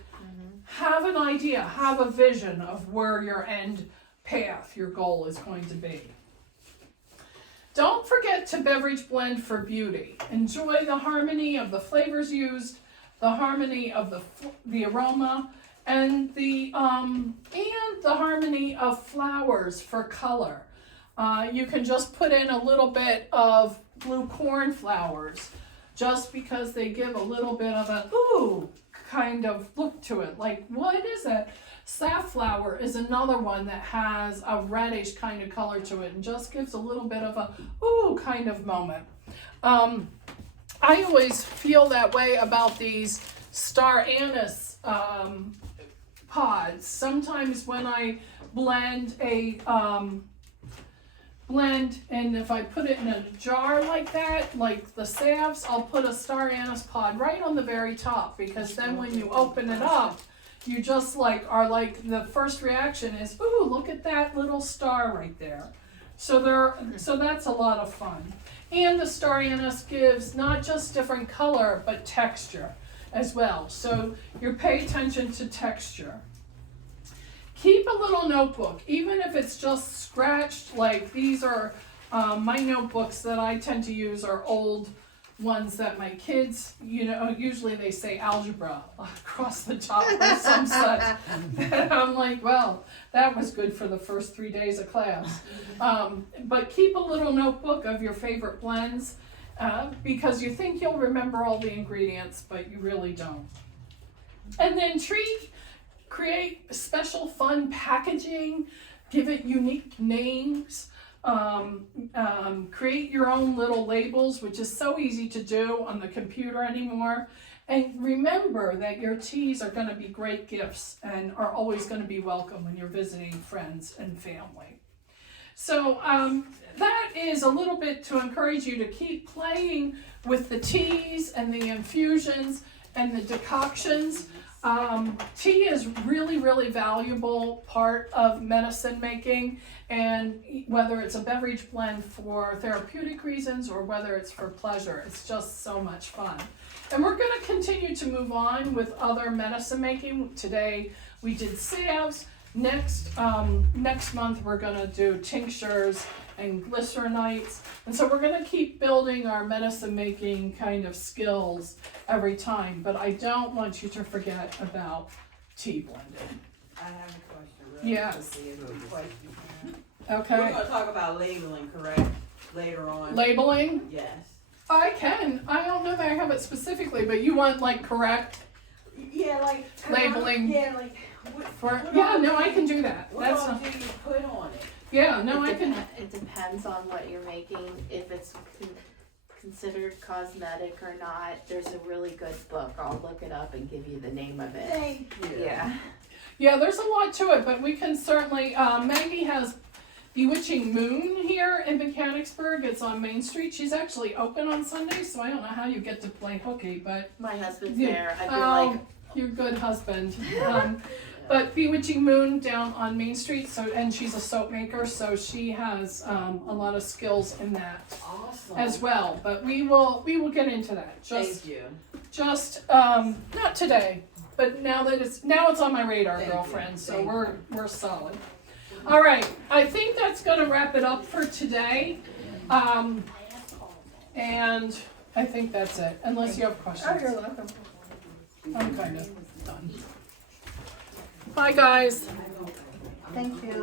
Have an idea, have a vision of where your end path, your goal is going to be. Don't forget to beverage blend for beauty. Enjoy the harmony of the flavors used, the harmony of the aroma, and the harmony of flowers for color. You can just put in a little bit of blue cornflowers, just because they give a little bit of a ooh kind of look to it. Like, what is it? Safflower is another one that has a reddish kind of color to it and just gives a little bit of a ooh kind of moment. I always feel that way about these star anise pods. Sometimes when I blend and if I put it in a jar like that, like the salves, I'll put a star anise pod right on the very top, because then when you open it up, you just the first reaction is, ooh, look at that little star right there. So that's a lot of fun. And the star anise gives not just different color, but texture as well. So you pay attention to texture. Keep a little notebook, even if it's just scratched. Like these are my notebooks that I tend to use are old ones that my kids, usually they say algebra across the top or some such. And I'm like, well, that was good for the first 3 days of class. But keep a little notebook of your favorite blends, because you think you'll remember all the ingredients, but you really don't. And then create special fun packaging, give it unique names. Create your own little labels, which is so easy to do on the computer anymore. And remember that your teas are going to be great gifts and are always going to be welcome when you're visiting friends and family. So that is a little bit to encourage you to keep playing with the teas and the infusions and the decoctions. Tea is really, really valuable part of medicine making, and whether it's a beverage blend for therapeutic reasons or whether it's for pleasure, it's just so much fun. And we're going to continue to move on with other medicine making. Today we did salves. Next month we're going to do tinctures and glycerinites. And so we're going to keep building our medicine making kind of skills every time. But I don't want you to forget about tea blending. I have a question. Really Yes. quickly. Okay. We're going to talk about labeling, correct? Later on. Labeling? Yes. I can. I don't know that I have it specifically, but you want correct Yeah, labeling? Yeah, I can do that. What all do you put on it? Yeah, no, I can. It depends on what you're making, if it's considered cosmetic or not. There's a really good book. I'll look it up and give you the name of it. Thank you. Yeah. Yeah, there's a lot to it, but we can certainly, Maggie has Bewitching Moon here in Mechanicsburg. It's on Main Street. She's actually open on Sundays, so I don't know how you get to play hooky, but My husband's Yeah. there. I've been you're a good husband. But Bewitching Moon down on Main Street, and she's a soap maker, so she has a lot of skills in that Awesome. as well. But we will get into that. Thank you. Not today, but now it's on my radar, Thank girlfriend. you. So Thank we're solid. All right, I think that's going to wrap it up for today. And I think that's it, unless you have questions. Oh, you're welcome. I'm kind of done. Bye, guys. Thank you.